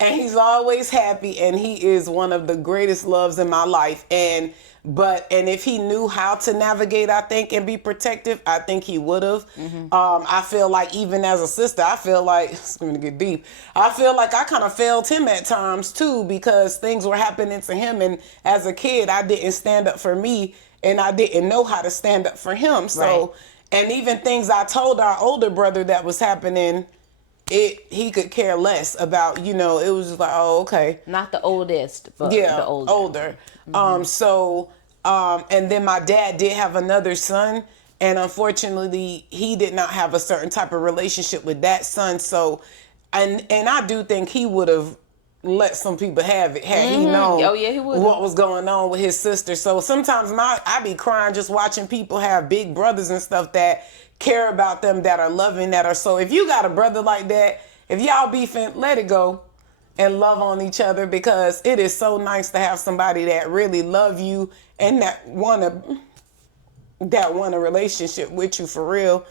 And he's always happy, and he is one of the greatest loves in my life. And if he knew how to navigate, I think, and be protective, I think he would have. Mm-hmm. I feel like even as a sister, I feel like, it's going to get deep, I feel like I kind of failed him at times too, because things were happening to him. And as a kid, I didn't stand up for me, and I didn't know how to stand up for him. So, and even things I told our older brother that was happening, he could care less about, it was just like, oh, okay. Not the oldest, but the older. Mm-hmm. And then my dad did have another son, and unfortunately he did not have a certain type of relationship with that son. So, and I do think he would have let some people have it had he known what was going on with his sister. So sometimes I be crying just watching people have big brothers and stuff that care about them, that are loving, that are so. If you got a brother like that, if y'all beefing, let it go and love on each other, because it is so nice to have somebody that really love you and that want a relationship with you for real.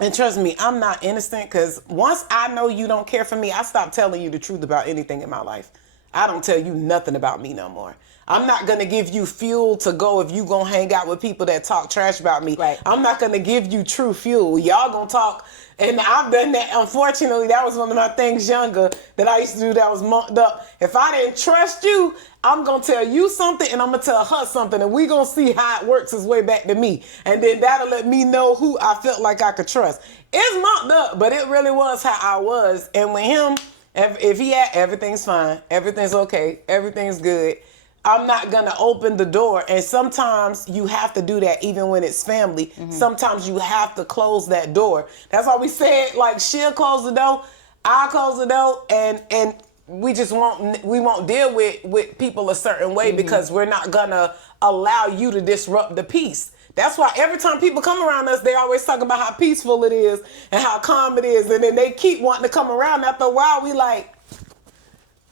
And trust me, I'm not innocent, because once I know you don't care for me, I stop telling you the truth about anything in my life. I don't tell you nothing about me no more. I'm not going to give you fuel to go if you going to hang out with people that talk trash about me. Right. I'm not going to give you true fuel. Y'all going to talk. And I've done that. Unfortunately, that was one of my things younger that I used to do that was mucked up. If I didn't trust you, I'm going to tell you something and I'm going to tell her something, and we going to see how it works its way back to me. And then that'll let me know who I felt like I could trust. It's mucked up, but it really was how I was. And with him, if he had, everything's fine, everything's okay, everything's good, I'm not going to open the door. And sometimes you have to do that even when it's family. Mm-hmm. Sometimes you have to close that door. That's why we said, like, she'll close the door, I'll close the door, and we just won't deal with people a certain way, mm-hmm. because we're not going to allow you to disrupt the peace. That's why every time people come around us, they always talk about how peaceful it is and how calm it is. And then they keep wanting to come around. After a while, we like,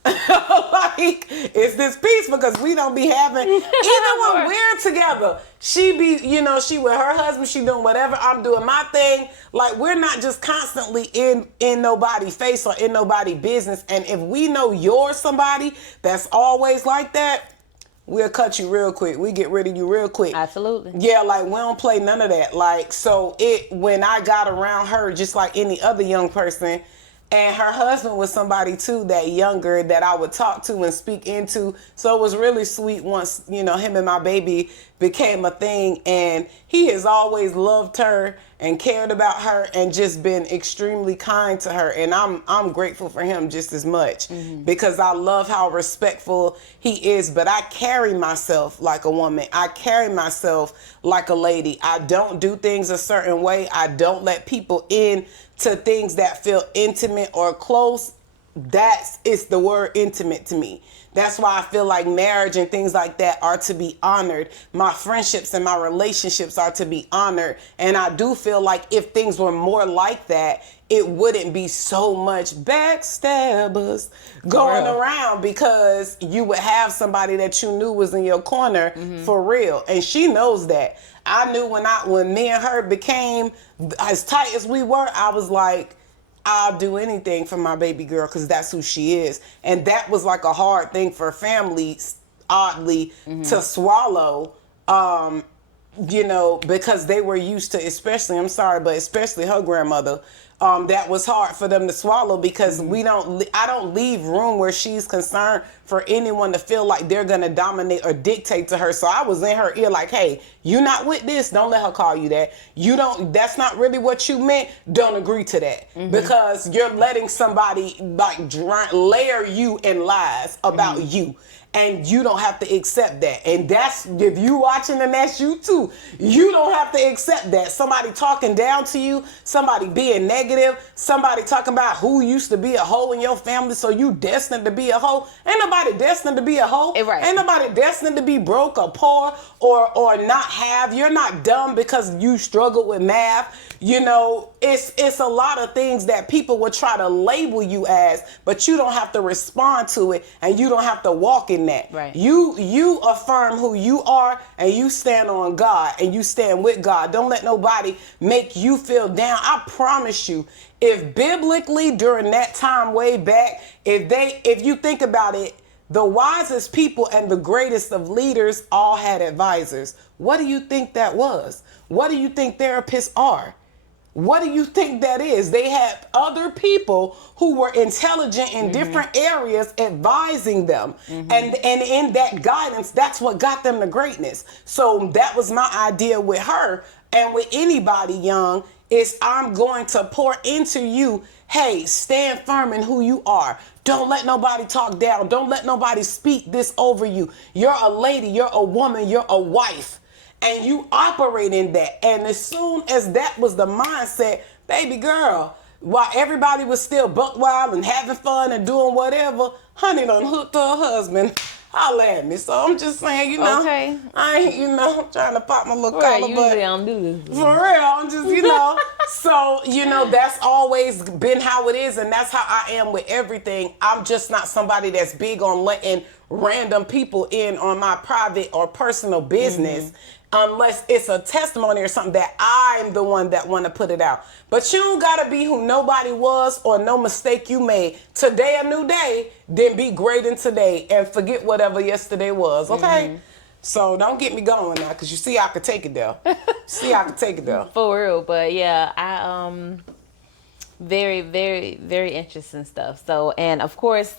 like, it's this peace, because we don't be having, even when we're together, she be, she with her husband, she doing whatever, I'm doing my thing. Like, we're not just constantly in nobody's face or in nobody's business. And if we know you're somebody that's always like that, we'll cut you real quick. We get rid of you real quick. Absolutely. Yeah, like, we don't play none of that. Like, so when I got around her, just like any other young person, and her husband was somebody too, that younger, that I would talk to and speak into. So it was really sweet once, him and my baby became a thing, and he has always loved her and cared about her and just been extremely kind to her. And I'm grateful for him just as much, mm-hmm. because I love how respectful he is. But I carry myself like a woman. I carry myself like a lady. I don't do things a certain way. I don't let people in to things that feel intimate or close. It's the word intimate to me. That's why I feel like marriage and things like that are to be honored. My friendships and my relationships are to be honored. And I do feel like if things were more like that, it wouldn't be so much backstabbers going around, because you would have somebody that you knew was in your corner, mm-hmm. for real. And she knows that. I knew when me and her became as tight as we were, I was like, I'll do anything for my baby girl, because that's who she is. And that was like a hard thing for families, oddly, mm-hmm. to swallow, because they were used to, especially her grandmother, that was hard for them to swallow, because mm-hmm. I don't leave room where she's concerned for anyone to feel like they're going to dominate or dictate to her. So I was in her ear like, hey, you not with this, don't let her call you that. That's not really what you meant. Don't agree to that, mm-hmm. because you're letting somebody like layer you in lies about mm-hmm. you. And you don't have to accept that. And that's, if you watching, and that's you too. You don't have to accept that. Somebody talking down to you, somebody being negative, somebody talking about who used to be a hoe in your family, so you destined to be a hoe. Ain't nobody destined to be a hoe. Right. Ain't nobody destined to be broke or poor or not have. You're not dumb because you struggled with math. It's a lot of things that people will try to label you as, but you don't have to respond to it, and you don't have to walk in that. Right. You affirm who you are, and you stand on God, and you stand with God. Don't let nobody make you feel down. I promise you, if biblically during that time way back, if you think about it, the wisest people and the greatest of leaders all had advisors. What do you think that was? What do you think therapists are? What do you think that is? They had other people who were intelligent in mm-hmm. different areas advising them. Mm-hmm. And in that guidance, that's what got them to greatness. So that was my idea with her, and with anybody young, is I'm going to pour into you. Hey, stand firm in who you are. Don't let nobody talk down. Don't let nobody speak this over you. You're a lady, you're a woman, you're a wife. And you operate in that. And as soon as that was the mindset, baby girl, while everybody was still buck wild and having fun and doing whatever, honey done hooked her husband. Holla at me. So I'm just saying, okay. I ain't, trying to pop my little right, collar, usually but I don't do this. For real, I'm just, so, that's always been how it is, and that's how I am with everything. I'm just not somebody that's big on letting random people in on my private or personal business. Mm-hmm. unless it's a testimony or something that I'm the one that want to put it out. But you don't gotta be who nobody was or no mistake you made. Today a new day, then be great in today and forget whatever yesterday was, okay? So don't get me going now, because you see I could take it there. For real, but yeah, very, very, very interesting stuff. So, and of course,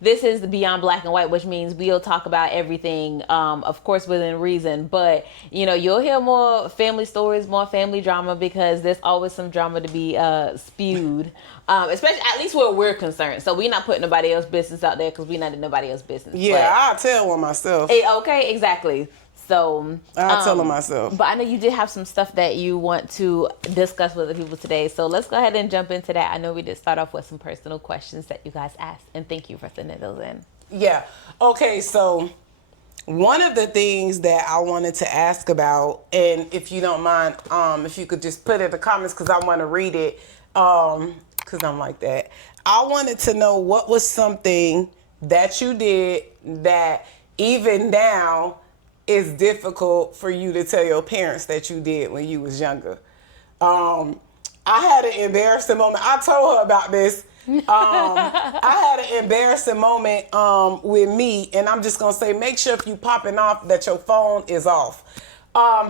this is beyond black and white, which means we'll talk about everything, of course, within reason. But, you'll hear more family stories, more family drama, because there's always some drama to be spewed, especially at least where we're concerned. So we're not putting nobody else's business out there because we're not in nobody else's business. Yeah, I'll tell one myself. Okay, exactly. So I'll tell them myself. But I know you did have some stuff that you want to discuss with the people today. So let's go ahead and jump into that. I know we did start off with some personal questions that you guys asked, and thank you for sending those in. Yeah. Okay, so one of the things that I wanted to ask about, and if you don't mind, if you could just put it in the comments because I want to read it, because I'm like that. I wanted to know what was something that you did that even now is difficult for you to tell your parents that you did when you was younger. I had an embarrassing moment. I told her about this. I had an embarrassing moment with me, and I'm just gonna say, make sure if you popping off that your phone is off.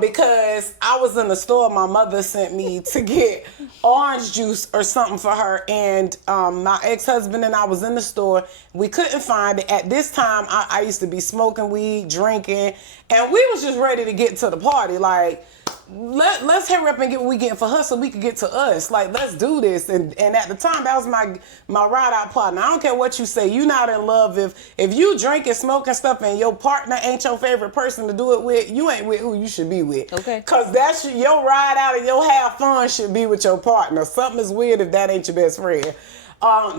Because I was in the store, my mother sent me to get orange juice or something for her, and my ex-husband and I was in the store. We couldn't find it. At this time, I used to be smoking weed, drinking, and we was just ready to get to the party. Like, let's hurry up and get what we getting for her so we could get to us. Like, let's do this. And at the time, that was my ride out partner. I don't care what you say. You not in love. If you drinking, smoking stuff and your partner ain't your favorite person to do it with, you ain't with who you should be with. Okay. Because that's your ride out and your have fun should be with your partner. Something is weird if that ain't your best friend.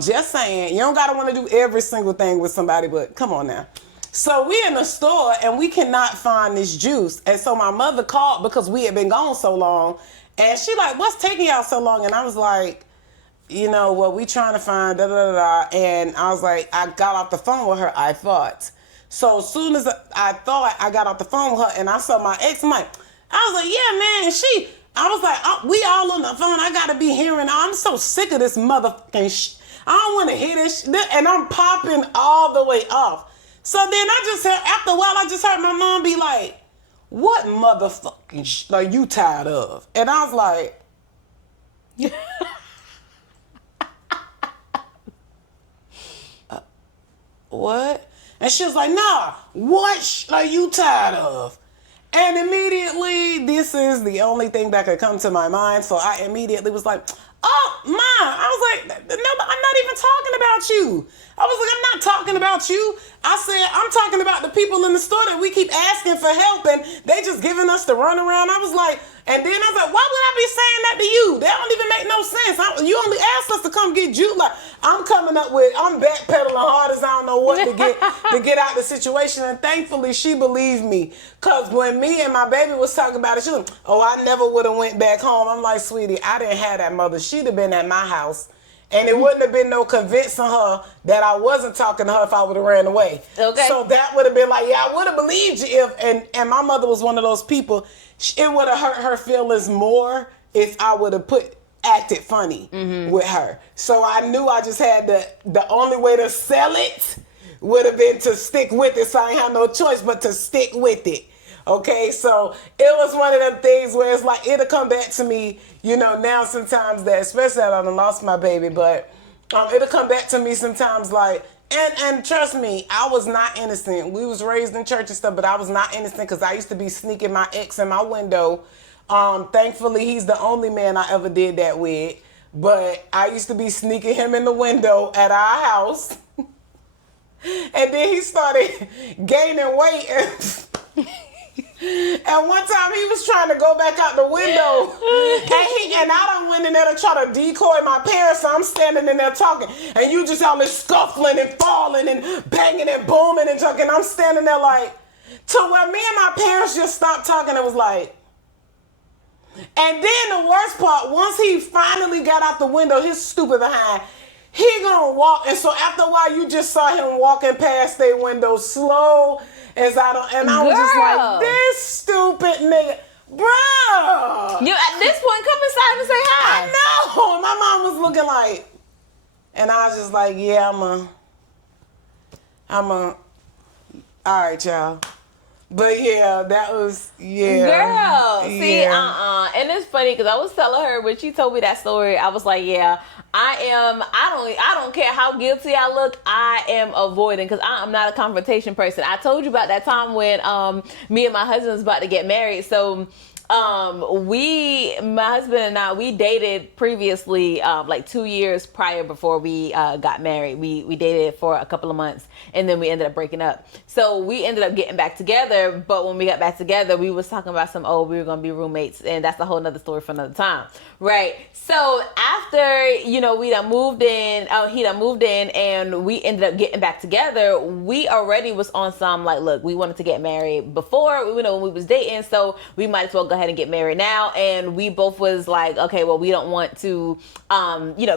Just saying, you don't got to want to do every single thing with somebody, but come on now. So we in the store and we cannot find this juice. And so my mother called because we had been gone so long. And she like, what's taking y'all so long? And I was like, well, we trying to find da-da-da-da. And I was like, I got off the phone with her, I thought. So as soon as I thought, I got off the phone with her and I saw my ex, I was like, yeah, man, I was like, we all on the phone. I got to be hearing, I'm so sick of this motherfucking I don't want to hear this and I'm popping all the way off. So then I just heard, after a while, I just heard my mom be like, what motherfucking like you tired of? And I was like, what? And she was like, nah, what like you tired of? And immediately, this is the only thing that could come to my mind. So I immediately was like, oh, Mom. I was like, no, I'm not even talking about you. I was like, I'm not talking about you. I said, I'm talking about the people in the store that we keep asking for help and they just giving us the runaround. I was like, and then I was like, why would I be saying that to you? That don't even make no sense. You only asked us to come get you. Like, I'm backpedaling hard as I don't know what to get out the situation. And thankfully, she believed me. Because when me and my baby was talking about it, she was like, oh, I never would have went back home. I'm like, sweetie, I didn't have that mother. She'd have been at my house. And it wouldn't have been no convincing her that I wasn't talking to her if I would have ran away. Okay. So that would have been like, yeah, I would have believed you if, and my mother was one of those people, it would have hurt her feelings more if I would have acted funny with her. So I knew I just had the only way to sell it would have been to stick with it. So I ain't have no choice but to stick with it. Okay, so it was one of them things where it's like, it'll come back to me, now sometimes that, especially that I done lost my baby, but it'll come back to me sometimes like, and trust me, I was not innocent. We was raised in church and stuff, but I was not innocent because I used to be sneaking my ex in my window. Thankfully, he's the only man I ever did that with, but I used to be sneaking him in the window at our house. And then he started gaining weight and one time he was trying to go back out the window and I done went in there to try to decoy my parents, so I'm standing in there talking and you just all this scuffling and falling and banging and booming and talking. I'm standing there like, to where me and my parents just stopped talking. It was like, and then the worst part, once he finally got out the window, his stupid behind, he gonna walk, and so after a while you just saw him walking past their window slow As I don't, and I was just like, this stupid nigga. Bro. You at this point, come inside and say hi. I know. My mom was looking like, and I was just like, yeah, all right, y'all. But yeah, that was, Girl, see, yeah. and it's funny because I was telling her when she told me that story, I was like, yeah, I don't care how guilty I look, I am avoiding, because I'm not a confrontation person. I told you about that time when me and my husband was about to get married. So my husband and I, we dated previously, like 2 years prior before we got married. We dated for a couple of months, and then we ended up breaking up. So we ended up getting back together, but when we got back together, we was talking about we were gonna be roommates, and that's a whole nother story for another time, right? So after, we done moved in, he done moved in, and we ended up getting back together, we already was on some, like, look, we wanted to get married before, when we was dating, so we might as well go ahead and get married now. And we both was like, okay, well, we don't want to,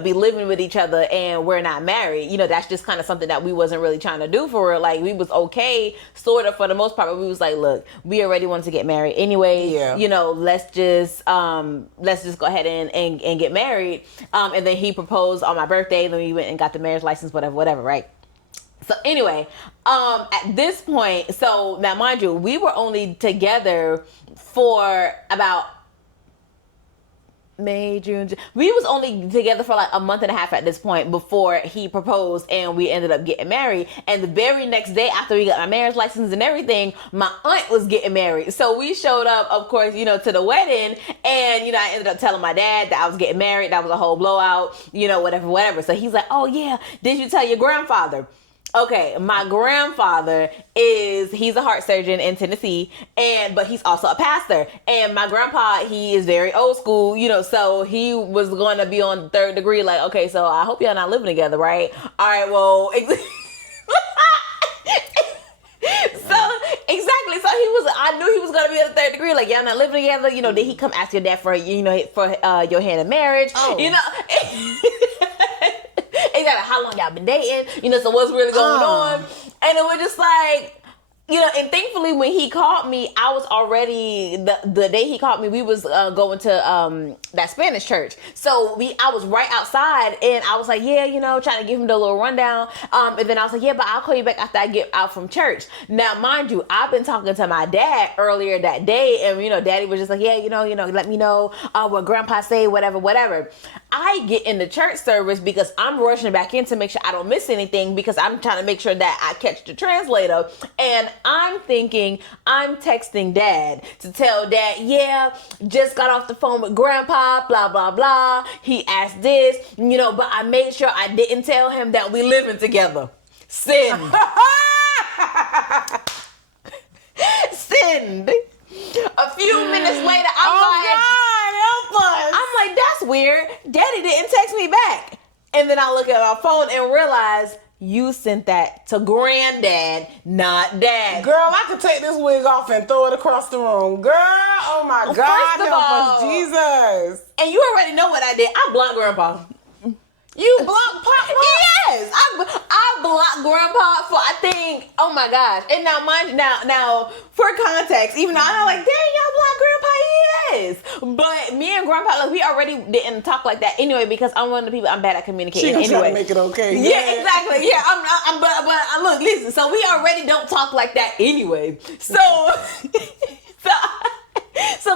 be living with each other and we're not married. That's just kind of something that we wasn't really trying to do for real. Like, we was okay, sort of, for the most part, but we was like, look, we already wanted to get married anyway. Yeah. Let's just go ahead and get married. And then he proposed on my birthday. Then we went and got the marriage license, whatever, right? So anyway, at this point, so now mind you, we were only together for about May, June. We was only together for like a month and a half at this point before he proposed, and we ended up getting married. And the very next day after we got my marriage license and everything, my aunt was getting married. So we showed up, of course, to the wedding, and I ended up telling my dad that I was getting married. That was a whole blowout, whatever. So he's like, oh yeah, did you tell your grandfather? Okay, my grandfather he's a heart surgeon in Tennessee, but he's also a pastor. And my grandpa, he is very old school, so he was going to be on third degree, like, okay, so I hope y'all not living together, right? All right, well, so exactly. So I knew he was going to be on the third degree, like, y'all not living together, did he come ask your dad for your hand in marriage? Oh. Exactly, how long y'all been dating, so what's really going on? And it was just like, and thankfully when he called me, I was already, the day he called me, we was going to that Spanish church. So I was right outside, and I was like, yeah, trying to give him the little rundown. And then I was like, yeah, but I'll call you back after I get out from church. Now, mind you, I've been talking to my dad earlier that day, and daddy was just like, yeah, let me know what grandpa say, whatever. I get in the church service because I'm rushing back in to make sure I don't miss anything, because I'm trying to make sure that I catch the translator. And I'm texting dad to tell dad, yeah, just got off the phone with grandpa, blah, blah, blah. He asked this, but I made sure I didn't tell him that we living together. Sin. Sin. A few minutes later, I'm like, that's weird. Daddy didn't text me back. And then I look at my phone and realize you sent that to granddad, not dad. Girl, I could take this wig off and throw it across the room. Girl, oh my God, help us, Jesus. And you already know what I did. I blocked grandpa. You blocked Pop? Yes, I blocked grandpa for, I think, oh my gosh. And now, mind you, now for context, even though I'm like, dang, y'all blocked grandpa, yes. But me and grandpa, like, we already didn't talk like that anyway, because I'm one of the people, I'm bad at communicating. She gonna anyway. try to make it okay. Yeah, exactly. Yeah, but look, listen. So we already don't talk like that anyway. So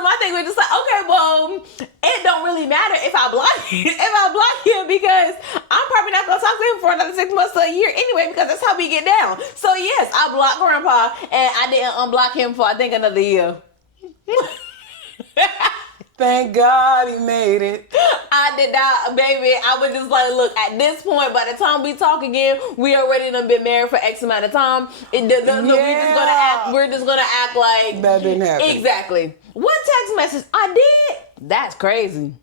my thing was just like, okay, well, it don't really matter if I block him, because I'm probably not gonna talk to him for another 6 months to a year anyway, because that's how we get down. So yes, I blocked grandpa, and I didn't unblock him for, I think, another year. Thank God he made it. I did not, baby. I was just like, look, at this point, by the time we talk again, we already done been married for X amount of time. We're just gonna act like that didn't happen. Exactly. What text message? I did? That's crazy.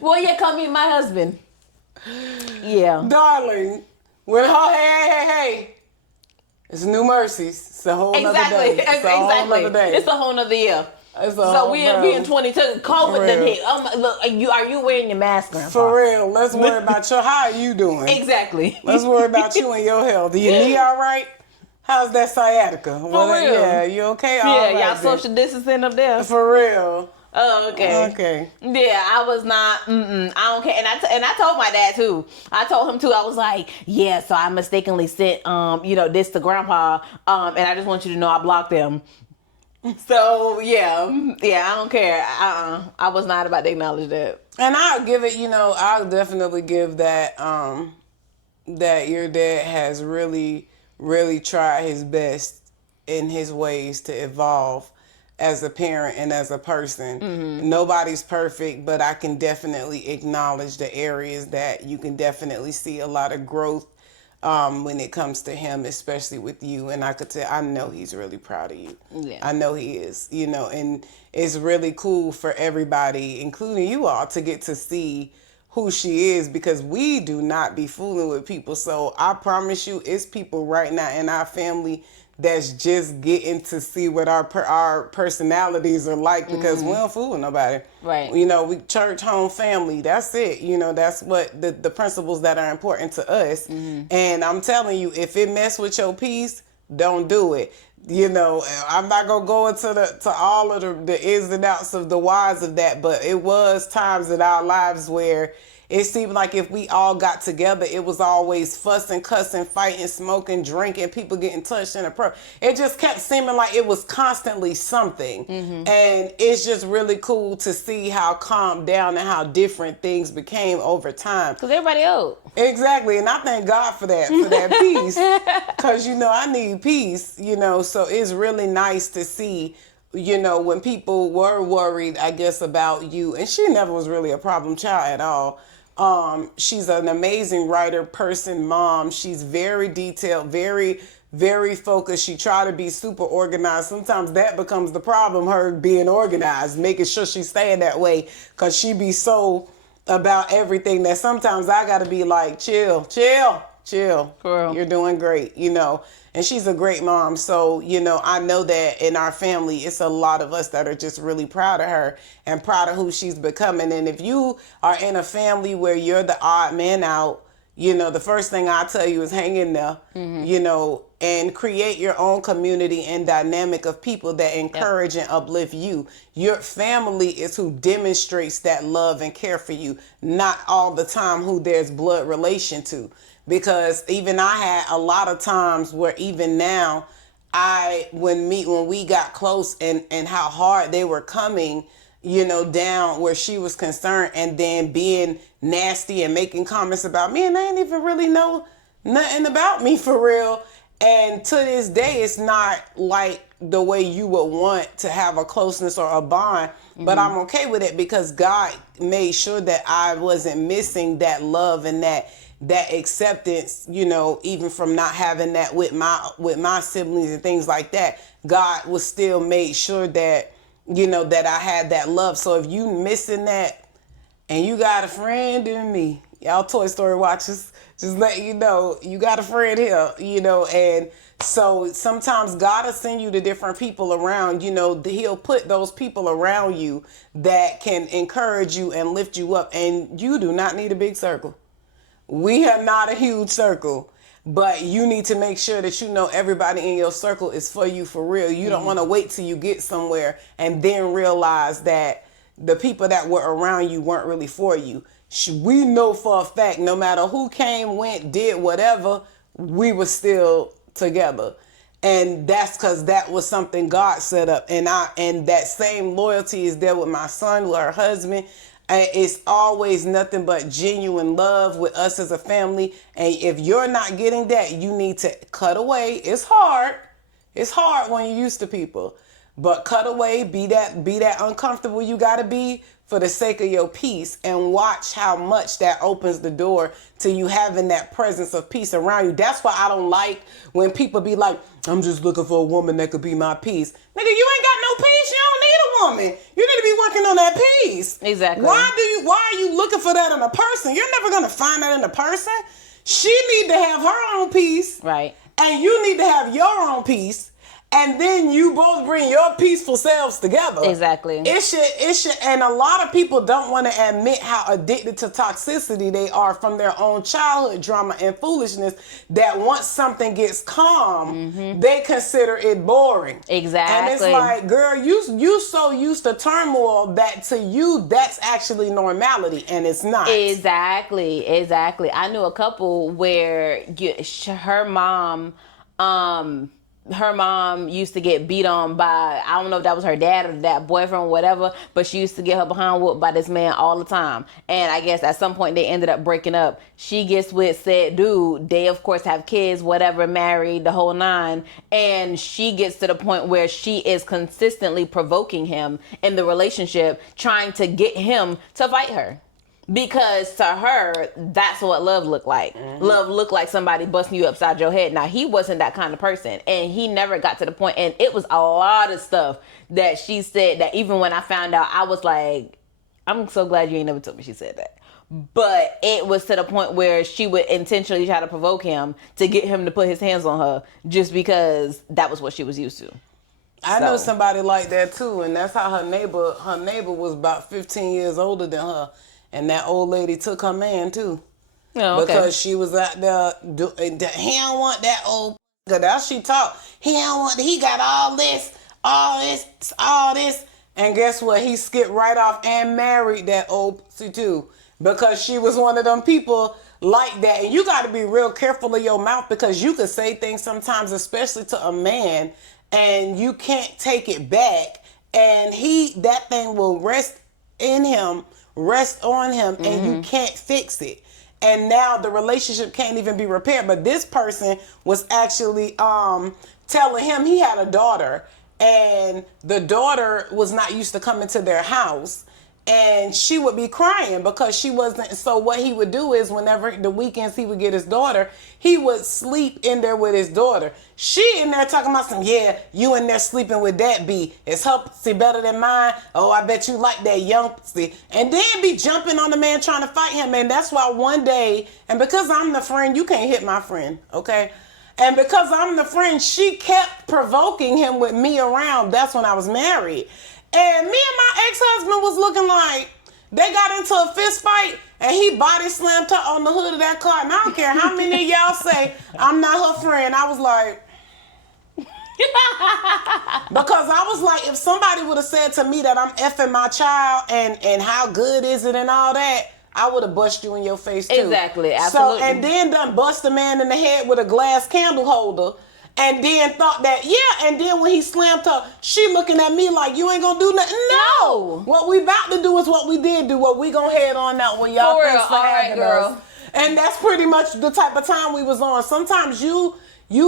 Well, yeah, come meet my husband. Yeah. Darling, when hey. It's New Mercies. It's a whole nother day. It's a whole nother year. So we in 22. COVID done hit. Look, are you wearing your mask, Grandpa? For real. Let's worry about how are you doing? Exactly. Let's worry about you and your health. Are your knee all right? How's that sciatica? For real. Yeah, you okay? Yeah, All right, y'all then. social distancing up there. For real. Oh, okay. Okay. Yeah, I was not. I don't care. And I told my dad too. I told him too. I was like, yeah. So I mistakenly sent this to Grandpa. And I just want you to know I blocked them. So yeah. I don't care. I was not about to acknowledge that. And I'll give it. I'll definitely give that. That your dad has really, really tried his best in his ways to evolve as a parent and as a person. Mm-hmm. Nobody's perfect, but I can definitely acknowledge the areas that you can definitely see a lot of growth when it comes to him, especially with you. And I could tell, I know he's really proud of you. Yeah. I know he is, and it's really cool for everybody, including you all, to get to see who she is, because we do not be fooling with people. So I promise you, it's people right now in our family that's just getting to see what our personalities are like, because we don't fool with nobody. Right. We church, home, family. That's it. That's what the principles that are important to us. And I'm telling you, if it mess with your peace, don't do it. I'm not gonna go into all of the ins and outs of the whys of that, but it was times in our lives where it seemed like if we all got together, it was always fussing, cussing, fighting, smoking, drinking, people getting touched in it just kept seeming like it was constantly something. And it's just really cool to see how calmed down and how different things became over time. Because everybody old. Exactly. And I thank God for that peace. Because, I need peace, so it's really nice to see, when people were worried, I guess, about you. And she never was really a problem child at all. She's an amazing writer, person, mom. She's very detailed, very, very focused. She tried to be super organized. Sometimes that becomes the problem, her being organized, making sure she's staying that way, because she be so about everything that sometimes I got to be like, chill. Girl. You're doing great, And she's a great mom. So, I know that in our family, it's a lot of us that are just really proud of her and proud of who she's becoming. And if you are in a family where you're the odd man out, the first thing I tell you is hang in there, and create your own community and dynamic of people that encourage and uplift you. Your family is who demonstrates that love and care for you, not all the time who there's blood relation to. Because even I had a lot of times where even now, when we got close and how hard they were coming, down where she was concerned, and then being nasty and making comments about me, and they didn't even really know nothing about me for real. And to this day, it's not like the way you would want to have a closeness or a bond, but I'm okay with it because God made sure that I wasn't missing that love and that acceptance, even from not having that with my siblings and things like that. God was still made sure that, that I had that love. So if you missing that and you got a friend in me, y'all Toy Story watchers, just let you know, you got a friend here, and so sometimes God will send you to different people around, he'll put those people around you that can encourage you and lift you up, and you do not need a big circle. We are not a huge circle, but you need to make sure that everybody in your circle is for you for real. You don't want to wait till you get somewhere and then realize that the people that were around you weren't really for you. We know for a fact, no matter who came, went, did whatever, we were still together. And that's because that was something God set up. And that same loyalty is there with my son, with her husband. It's always nothing but genuine love with us as a family. And if you're not getting that, you need to cut away. It's hard. It's hard when you're used to people. But cut away, be that uncomfortable you gotta be for the sake of your peace, and watch how much that opens the door to you having that presence of peace around you. That's why I don't like when people be like, I'm just looking for a woman that could be my peace. Nigga, you ain't got no peace. You don't need a woman. You need to be working on that peace. Exactly. Why are you looking for that in a person? You're never gonna find that in a person. She need to have her own peace. Right. And you need to have your own peace. and then you both bring your peaceful selves together. Exactly. It should, and a lot of people don't want to admit how addicted to toxicity they are from their own childhood drama and foolishness, that once something gets calm, they consider it boring. Exactly. And it's like, girl, you so used to turmoil that to you, that's actually normality, and it's not. Exactly. I knew a couple where her mom used to get beat on by, I don't know if that was her dad or that boyfriend or whatever, but she used to get her behind whooped by this man all the time. And I guess at some point they ended up breaking up. She gets with said dude. They, of course, have kids, whatever, married, the whole nine. And she gets to the point where she is consistently provoking him in the relationship, trying to get him to fight her. Because to her, that's what love looked like. Love looked like somebody busting you upside your head. Now, he wasn't that kind of person. And he never got to the point. And it was a lot of stuff that she said that even when I found out, I was like, I'm so glad you ain't never told me she said that. But it was to the point where she would intentionally try to provoke him to get him to put his hands on her just because that was what she was used to. I know somebody like that too. And that's how her neighbor was about 15 years older than her. And that old lady took her man too. Oh, okay. Because she was out there, he don't want that old, because that's she talk. He got all this. And guess what? He skipped right off and married that old pussy too. Because she was one of them people like that. And you got to be real careful of your mouth, because you could say things sometimes, especially to a man, and you can't take it back. And that thing will rest on him, and you can't fix it. And now the relationship can't even be repaired. But this person was actually telling him he had a daughter, and the daughter was not used to coming to their house, and she would be crying because she wasn't. So what he would do is, whenever the weekends he would get his daughter, he would sleep in there with his daughter. She in there talking about some, yeah, you in there sleeping with that B. Is her pussy better than mine? Oh, I bet you like that young pussy. And then be jumping on the man trying to fight him. And that's why one day, and because I'm the friend, you can't hit my friend, okay? And because I'm the friend, she kept provoking him with me around. That's when I was married. And me and my ex-husband was looking like they got into a fist fight, and he body slammed her on the hood of that car. And I don't care how many of y'all say I'm not her friend. I was like, because I was like, if somebody would have said to me that I'm effing my child and how good is it and all that, I would have bust you in your face too. Exactly, absolutely. So, and then done bust a man in the head with a glass candle holder. And then thought that, and then when he slammed her, she looking at me like, you ain't gonna do nothing. No. What we about to do is what we did do. What we gonna head on out when y'all thanks for having us. And that's pretty much the type of time we was on. Sometimes you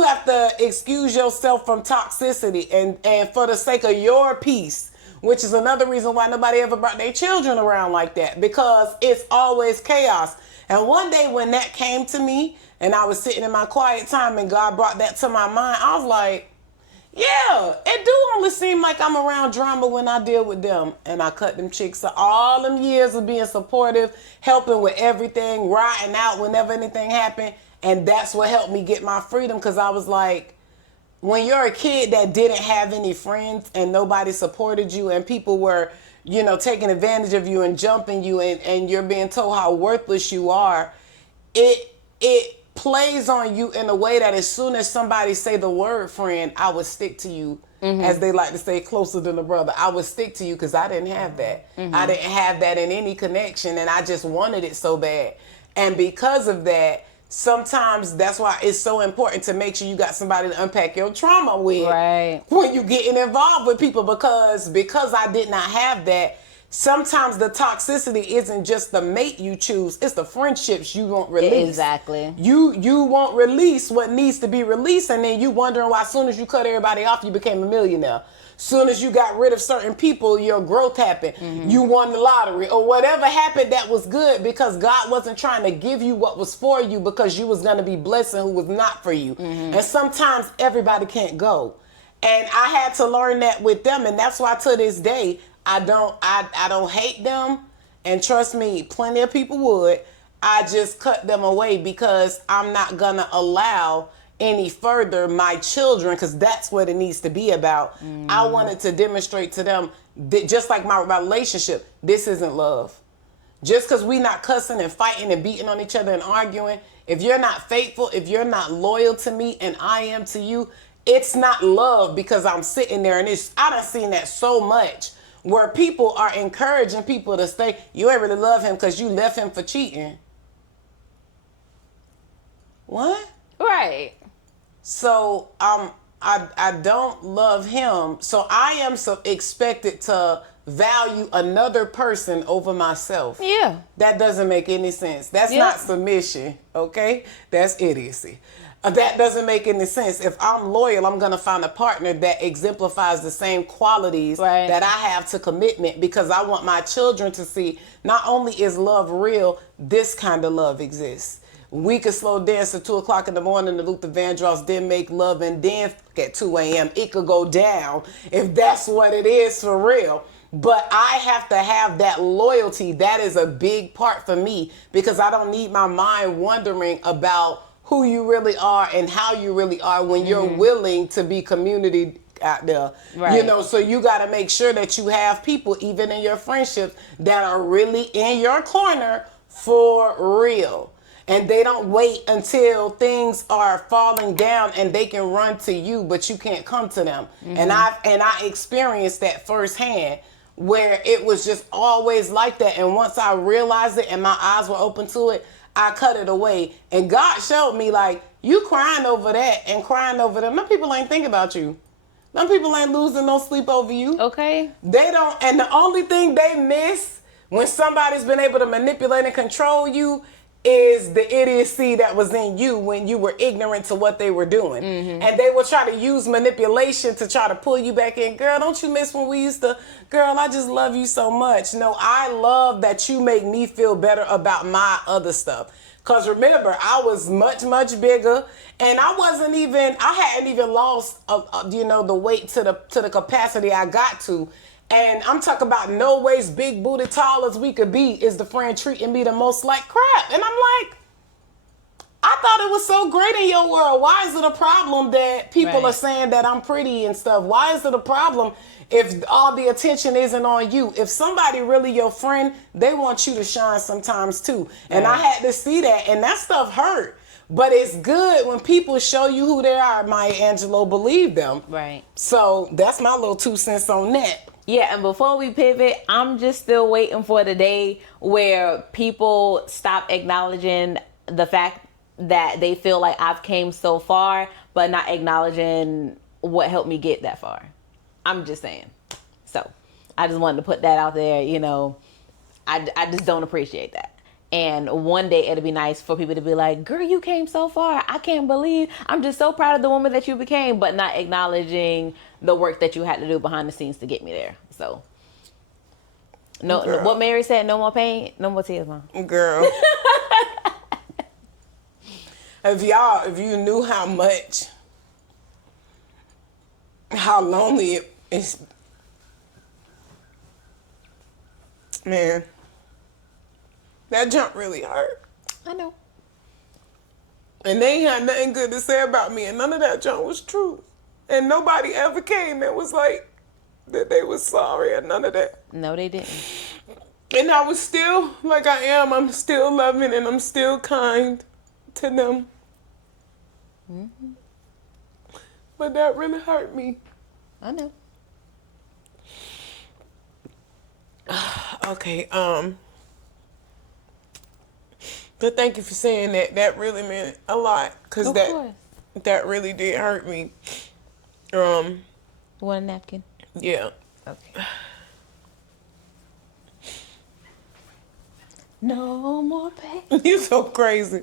have to excuse yourself from toxicity and for the sake of your peace, which is another reason why nobody ever brought their children around like that, because it's always chaos. And one day when that came to me, and I was sitting in my quiet time, and God brought that to my mind, I was like, yeah, it do only seem like I'm around drama when I deal with them. And I cut them chicks. So all them years of being supportive, helping with everything, riding out whenever anything happened. And that's what helped me get my freedom, because I was like, when you're a kid that didn't have any friends and nobody supported you, and people were, taking advantage of you and jumping you, and you're being told how worthless you are, it plays on you in a way that as soon as somebody say the word friend, I would stick to you, as they like to say, closer than a brother. I would stick to you because I didn't have that. I didn't have that in any connection, and I just wanted it so bad. And because of that, sometimes that's why it's so important to make sure you got somebody to unpack your trauma with when you getting involved with people, because I did not have that. Sometimes the toxicity isn't just the mate you choose, it's the friendships you won't release. Exactly. You won't release what needs to be released, and then you wondering why as soon as you cut everybody off, you became a millionaire. Soon as you got rid of certain people, your growth happened. You won the lottery or whatever happened that was good, because God wasn't trying to give you what was for you, because you was going to be blessing who was not for you. And sometimes everybody can't go. And I had to learn that with them. And that's why to this day, I don't hate them. And trust me, plenty of people would. I just cut them away, because I'm not going to allow any further my children, because that's what it needs to be about. I wanted to demonstrate to them that just like my relationship, this isn't love. Just because we not cussing and fighting and beating on each other and arguing, if you're not faithful, if you're not loyal to me and I am to you, it's not love because I'm sitting there. And I done seen that so much where people are encouraging people to stay. You ain't really love him because you left him for cheating. What? Right. So I don't love him. So I am so expected to value another person over myself. Yeah. That doesn't make any sense. That's not submission, okay? That's idiocy. That doesn't make any sense. If I'm loyal, I'm going to find a partner that exemplifies the same qualities that I have to commitment, because I want my children to see not only is love real, this kind of love exists. We could slow dance at 2 o'clock in the morning. The Luther Vandross didn't make love and then at 2 a.m. It could go down if that's what it is for real. But I have to have that loyalty. That is a big part for me, because I don't need my mind wondering about who you really are and how you really are when you're willing to be community out there. Right. You know, so you got to make sure that you have people, even in your friendships, that are really in your corner for real. And they don't wait until things are falling down and they can run to you, but you can't come to them. And I experienced that firsthand, where it was just always like that. And once I realized it and my eyes were open to it, I cut it away. And God showed me, like, you crying over that and crying over them. Them people ain't thinking about you. Them people ain't losing no sleep over you. Okay. They don't. And the only thing they miss when somebody's been able to manipulate and control you is the idiocy that was in you when you were ignorant to what they were doing. And they will try to use manipulation to try to pull you back in. Girl, don't you miss when we used to, girl, I just love you so much. No, I love that you make me feel better about my other stuff. Because remember, I was much, much bigger, and I hadn't even lost, the weight to the capacity I got to. And I'm talking about no waist, big booty, tall as we could be, is the friend treating me the most like crap. And I'm like, I thought it was so great in your world. Why is it a problem that people are saying that I'm pretty and stuff? Why is it a problem if all the attention isn't on you? If somebody really your friend, they want you to shine sometimes too. And I had to see that, and that stuff hurt. But it's good when people show you who they are, Maya Angelou. Believe them. Right. So that's my little 2 cents on that. Yeah, and before we pivot, I'm just still waiting for the day where people stop acknowledging the fact that they feel like I've came so far, but not acknowledging what helped me get that far. I'm just saying. So I just wanted to put that out there. You know, I just don't appreciate that. And one day it'll be nice for people to be like, girl, you came so far. I can't believe. I'm just so proud of the woman that you became, but not acknowledging the work that you had to do behind the scenes to get me there. So, no, what Mary said, no more pain, no more tears, Mom. Girl. If you knew how lonely it is, man. That jump really hurt. I know. And they ain't had nothing good to say about me, and none of that jump was true. And nobody ever came and was like that they was sorry or none of that. No, they didn't. And I was still like I am. I'm still loving and I'm still kind to them. But that really hurt me. I know. Okay, but thank you for saying that. That really meant a lot, because that really did hurt me. Want a napkin? Yeah. Okay. No more pain. You so crazy.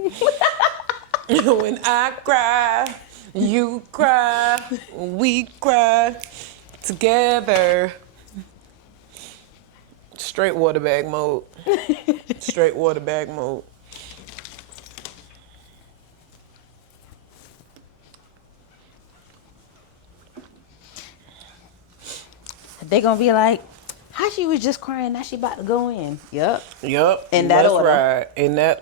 When I cry, you cry, we cry together. Straight water bag mode. Straight water bag mode. They gonna be like, how she was just crying, now she about to go in. Yep. Yep. In that order. Right. In that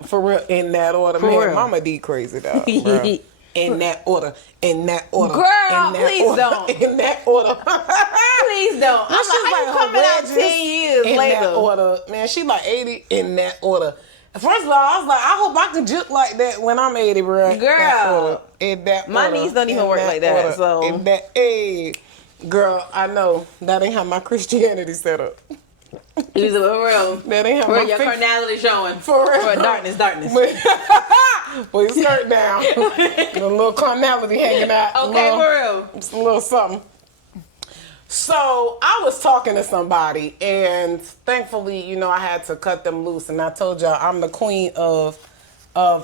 order. For Man, real. Mama D crazy dog. Bruh. in that order, in that order. Girl, in that please order, don't. In that order. Please don't. I'm like, how you coming out 10 years in later? that order. Man, she like 80 in that order. First of all, I was like, I hope I can juke like that when I'm 80, bro. Girl, in that my order, knees don't even in work like that. order, So in that, hey, girl, I know that ain't how my Christianity set up. Use it for real. That ain't how Where my your faith- carnality showing. For real. For darkness. Put your skirt down. A little carnality hanging out. Okay, for real. Just a little something. So I was talking to somebody, and thankfully, you know, I had to cut them loose. And I told y'all I'm the queen of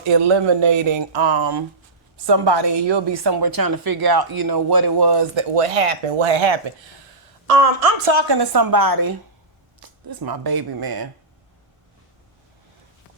eliminating somebody, and you'll be somewhere trying to figure out, you know, what it was what had happened. I'm talking to somebody. This is my baby, man.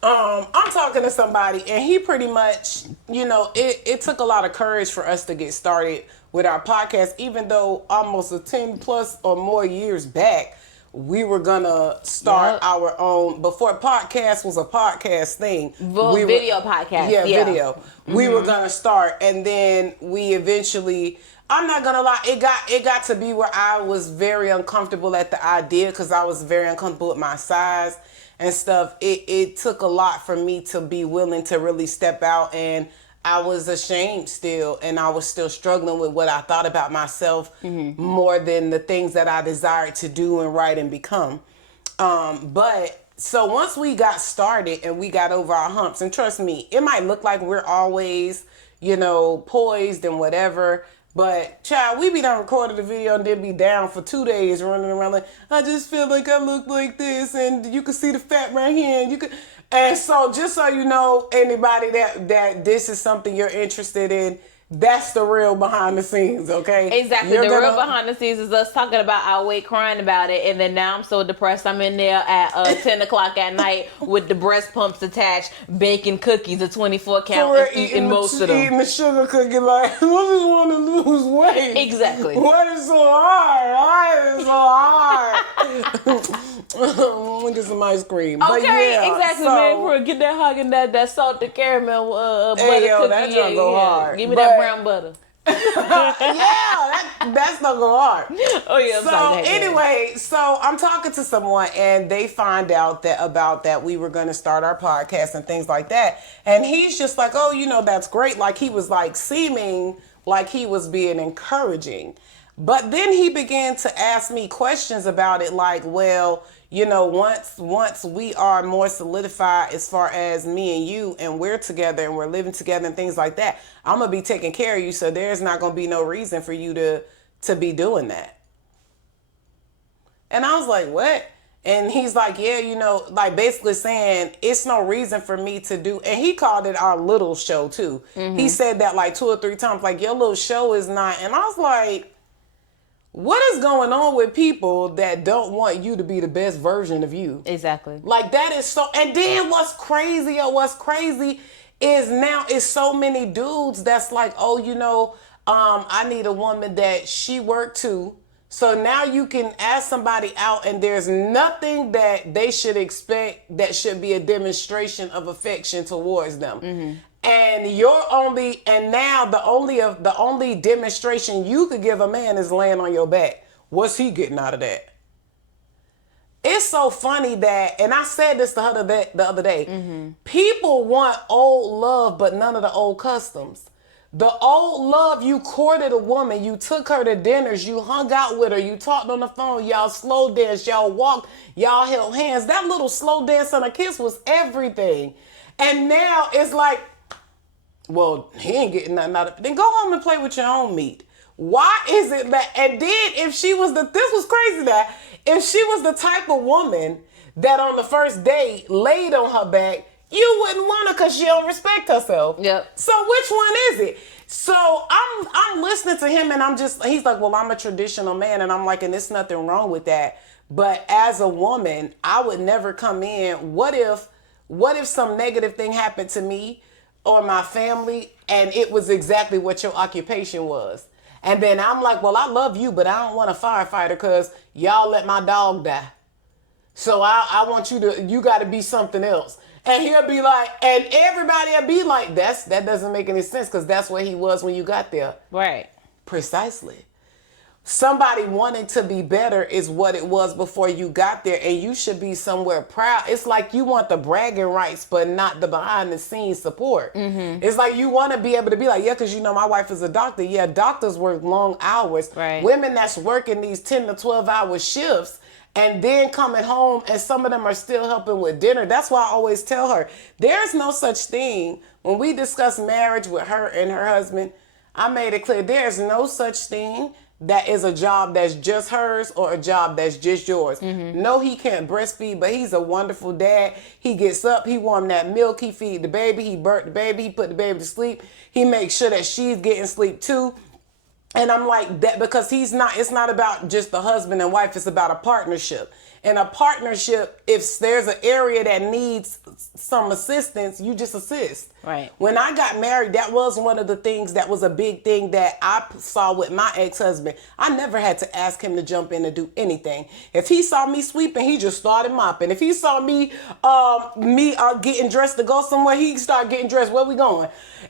I'm talking to somebody, and he pretty much, you know, it took a lot of courage for us to get started with our podcast, even though almost a 10 plus or more years back, we were gonna start our own, before podcast was a podcast thing. Video podcast. Yeah, video. Mm-hmm. We were gonna start, and then we eventually, I'm not gonna lie, it got to be where I was very uncomfortable at the idea, because I was very uncomfortable with my size and stuff. It took a lot for me to be willing to really step out, and I was ashamed still, and I was still struggling with what I thought about myself more than the things that I desired to do and write and become. But so once we got started and we got over our humps, and trust me, it might look like we're always, you know, poised and whatever, but child, we be done recorded the video and then be down for 2 days running around like, I just feel like I look like this, and you can see the fat right here, and you can. And so, just so you know, anybody that this is something you're interested in, that's the real behind the scenes, okay? Exactly. The real behind the scenes is us talking about our weight, crying about it, and then now I'm so depressed. I'm in there at 10 o'clock at night with the breast pumps attached, baking cookies, a 24 count, and eating most of them. Eating the sugar cookie like, I just want to lose weight. Exactly. Why is so hard? Why is so hard? I'm gonna get some ice cream. Okay, but yeah, exactly, so, man. Get that Haagen that salted caramel butter hey, yo, cookie. that junk go hard. Give me that brown butter. Yeah, that's not go hard. Oh yeah. So anyway, so I'm talking to someone, and they find out that we were going to start our podcast and things like that, and he's just like, oh, you know, that's great. Like, he was like seeming like he was being encouraging, but then he began to ask me questions about it, like, well, you know, once we are more solidified as far as me and you, and we're together and we're living together and things like that, I'm gonna be taking care of you, so there's not gonna be no reason for you to be doing that. And I was like, what? And he's like, yeah, you know, like basically saying it's no reason for me to do, and he called it our little show too. Mm-hmm. He said that like 2 or 3 times, like, your little show is not, and I was like, what is going on with people that don't want you to be the best version of you? Exactly. Like, that is so, and then what's crazy is now it's so many dudes that's like, oh, you know, I need a woman that she worked too. So now you can ask somebody out, and there's nothing that they should expect that should be a demonstration of affection towards them. Mm-hmm. And now the only demonstration you could give a man is laying on your back. What's he getting out of that? It's so funny that, and I said this the other day, mm-hmm. People want old love, but none of the old customs. The old love, you courted a woman, you took her to dinners, you hung out with her, you talked on the phone, y'all slow danced, y'all walked, y'all held hands. That little slow dance and a kiss was everything. And now it's like, well, he ain't getting nothing out of it. Then go home and play with your own meat. Why is it that, and then if she was this was crazy that, if she was the type of woman that on the first date laid on her back, you wouldn't want her because she don't respect herself. Yep. So which one is it? So I'm listening to him, and he's like, well, I'm a traditional man, and I'm like, and there's nothing wrong with that. But as a woman, I would never come in. What if some negative thing happened to me or my family, and it was exactly what your occupation was? And then I'm like, well, I love you, but I don't want a firefighter because y'all let my dog die. So I want you got to be something else. And he'll be like, and everybody will be like, that doesn't make any sense because that's where he was when you got there. Right. Precisely. Somebody wanting to be better is what it was before you got there, and you should be somewhere proud. It's like you want the bragging rights, but not the behind the scenes support. Mm-hmm. It's like you want to be able to be like, yeah, because my wife is a doctor. Yeah, doctors work long hours. Right. Women that's working these 10 to 12 hour shifts and then coming home, and some of them are still helping with dinner. That's why I always tell her, there's no such thing. When we discuss marriage with her and her husband, I made it clear, there's no such thing that is a job that's just hers or a job that's just yours. Mm-hmm. No, he can't breastfeed, but he's a wonderful dad. He gets up, he warm that milk, he feed the baby, he burp the baby, he put the baby to sleep. He makes sure that she's getting sleep too. And I'm like that because it's not about just the husband and wife, it's about a partnership. In a partnership, if there's an area that needs some assistance, you just assist. Right. When I got married, that was one of the things that was a big thing that I saw with my ex-husband. I never had to ask him to jump in and do anything. If he saw me sweeping, he just started mopping. If he saw me getting dressed to go somewhere, he started getting dressed. Where we going?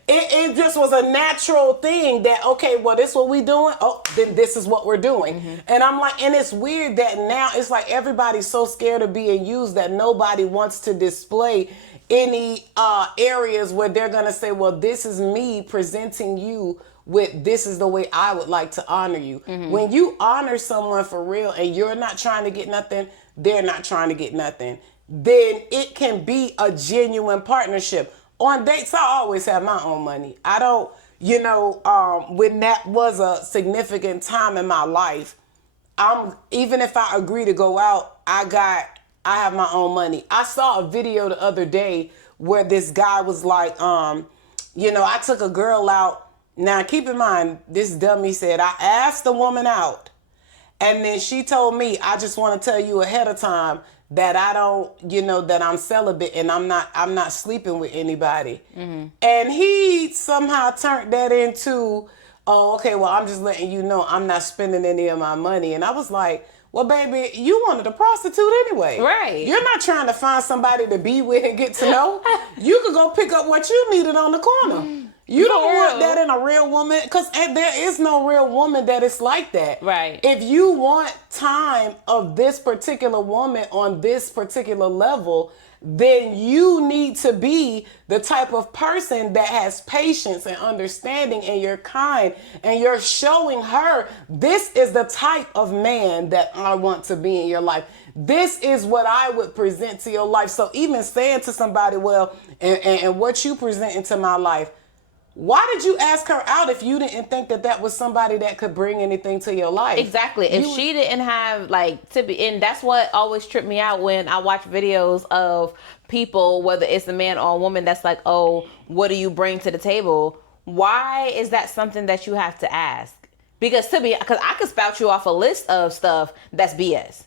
It just was a natural thing that, okay, well, this is what we doing. Oh, then this is what we're doing. Mm-hmm. And I'm like, and it's weird that now it's like everybody's so scared of being used that nobody wants to display any areas where they're going to say, well, this is me presenting you with, this is the way I would like to honor you. Mm-hmm. When you honor someone for real and you're not trying to get nothing, they're not trying to get nothing, then it can be a genuine partnership. On dates, I always have my own money. I don't, when that was a significant time in my life, even if I agree to go out, I have my own money. I saw a video the other day where this guy was like, I took a girl out. Now, keep in mind, this dummy said, I asked the woman out. And then she told me, I just want to tell you ahead of time that I don't, that I'm celibate and I'm not sleeping with anybody. Mm-hmm. And he somehow turned that into, oh, okay, well, I'm just letting you know I'm not spending any of my money. And I was like, well, baby, you wanted a prostitute anyway. Right. You're not trying to find somebody to be with and get to know. You could go pick up what you needed on the corner. You don't want that in a real woman, because there is no real woman that is like that. Right. If you want time of this particular woman on this particular level, then you need to be the type of person that has patience and understanding, and you're kind, and you're showing her, this is the type of man that I want to be in your life. This is what I would present to your life. So even saying to somebody, well, and what you present into my life, why did you ask her out if you didn't think that was somebody that could bring anything to your life? Exactly. If she didn't have and that's what always tripped me out when I watch videos of people, whether it's a man or a woman, that's like, oh, what do you bring to the table? Why is that something that you have to ask? Because I could spout you off a list of stuff that's BS.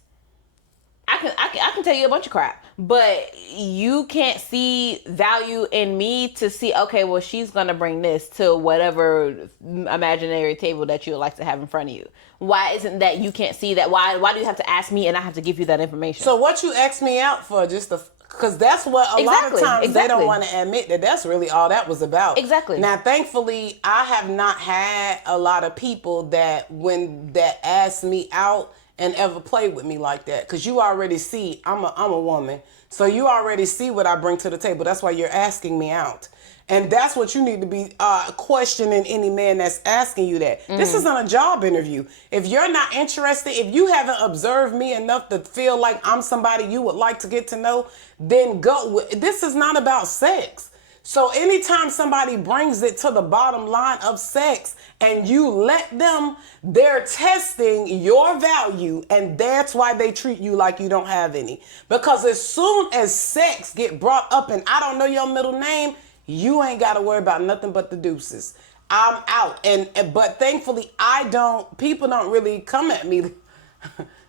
I can tell you a bunch of crap, but you can't see value in me to see, okay, well, she's going to bring this to whatever imaginary table that you would like to have in front of you. Why isn't that you can't see that? Why do you have to ask me and I have to give you that information? So what you asked me out for, because that's what a lot of times they don't want to admit that's really all that was about. Exactly. Now, thankfully, I have not had a lot of people that ask me out and ever play with me like that, because you already see I'm a woman, so you already see what I bring to the table. That's why you're asking me out, and that's what you need to be questioning any man that's asking you that. Mm-hmm. This isn't a job interview. If you're not interested, if you haven't observed me enough to feel like I'm somebody you would like to get to know, then go. This is not about sex. So anytime somebody brings it to the bottom line of sex and you let them, they're testing your value, and that's why they treat you like you don't have any. Because as soon as sex get brought up and I don't know your middle name, you ain't got to worry about nothing but the deuces. I'm out. But thankfully people don't really come at me.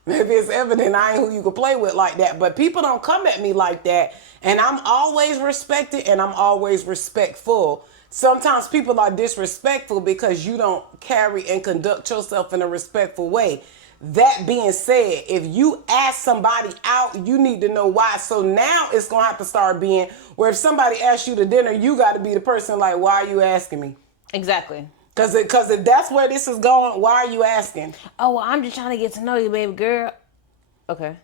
Maybe it's evident I ain't who you can play with like that, but people don't come at me like that. And I'm always respected and I'm always respectful. Sometimes people are disrespectful because you don't carry and conduct yourself in a respectful way. that being said, if you ask somebody out, you need to know why. So now it's going to have to start being where if somebody asks you to dinner, you got to be the person like, why are you asking me? Exactly. Because if that's where this is going, why are you asking? Oh, well, I'm just trying to get to know you, baby girl. Okay.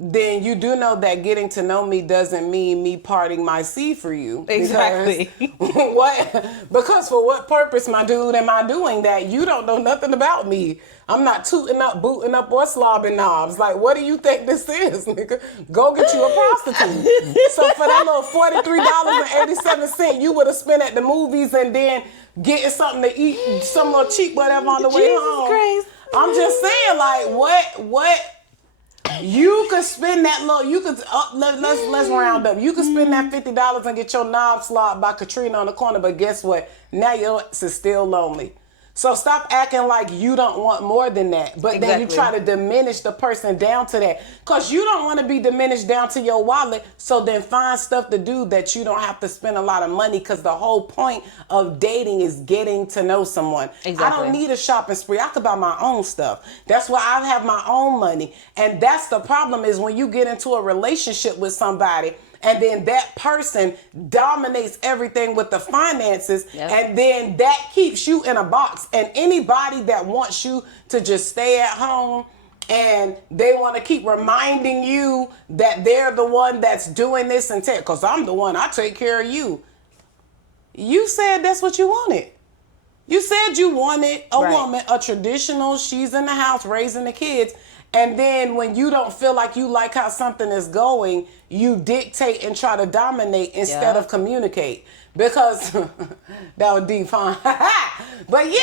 Then you do know that getting to know me doesn't mean me parting my seed for you. Exactly. Because for what purpose, my dude, am I doing that? You don't know nothing about me. I'm not tooting up, booting up, or slobbing knobs. Like, what do you think this is, nigga? Go get you a prostitute. So for that little $43.87, you would have spent at the movies and then getting something to eat, some little cheap whatever on the way home. Christ. I'm just saying, like, what? You could spend that little. You could let's round up. You could spend that $50 and get your knob slobbed by Katrina on the corner. But guess what? Now your ex is still lonely. So stop acting like you don't want more than that. But then you try to diminish the person down to that. Because you don't want to be diminished down to your wallet. So then find stuff to do that you don't have to spend a lot of money. Because the whole point of dating is getting to know someone. Exactly. I don't need a shopping spree. I could buy my own stuff. That's why I have my own money. And that's the problem is when you get into a relationship with somebody and then that person dominates everything with the finances, and then that keeps you in a box. And anybody that wants you to just stay at home and they want to keep reminding you that they're the one that's doing this and because I'm the one, I take care of you. You said that's what you wanted. You said you wanted a woman, a traditional, she's in the house raising the kids. And then when you don't feel like you like how something is going, you dictate and try to dominate instead of communicate. Because that was deep, huh? But yeah,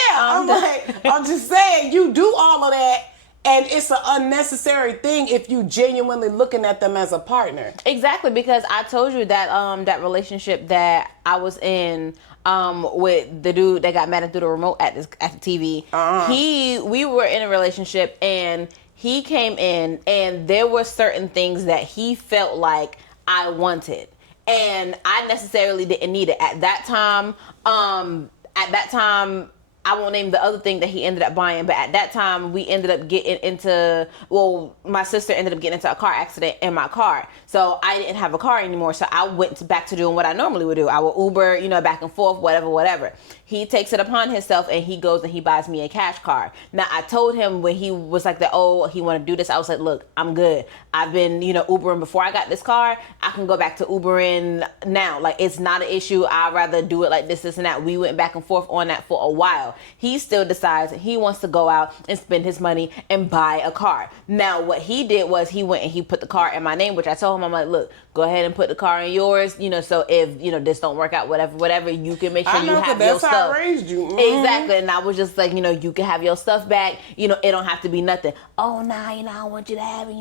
I'm just saying, you do all of that. And it's an unnecessary thing if you genuinely looking at them as a partner. Exactly, because I told you that that relationship that I was in with the dude that got mad at through the remote at the TV. We were in a relationship and he came in and there were certain things that he felt like I wanted. And I necessarily didn't need it. At that time, I won't name the other thing that he ended up buying, but at that time we ended up getting into, my sister ended up getting into a car accident in my car. So I didn't have a car anymore. So I went back to doing what I normally would do. I would Uber, back and forth, whatever. He takes it upon himself and he goes and he buys me a cash car. Now I told him when he was like he want to do this, I was like, look, I'm good. I've been, Ubering before I got this car. I can go back to Ubering now. Like, it's not an issue. I'd rather do it like this and that. We went back and forth on that for a while. He still decides he wants to go out and spend his money and buy a car. Now, what he did was he went and he put the car in my name, which I told him, I'm like, look, go ahead and put the car in yours, so if, this don't work out, whatever, you can make sure you have your stuff. That's how I raised you. Mm-hmm. Exactly. And I was just like, you can have your stuff back. It don't have to be nothing. Oh, nah, I want you to have it,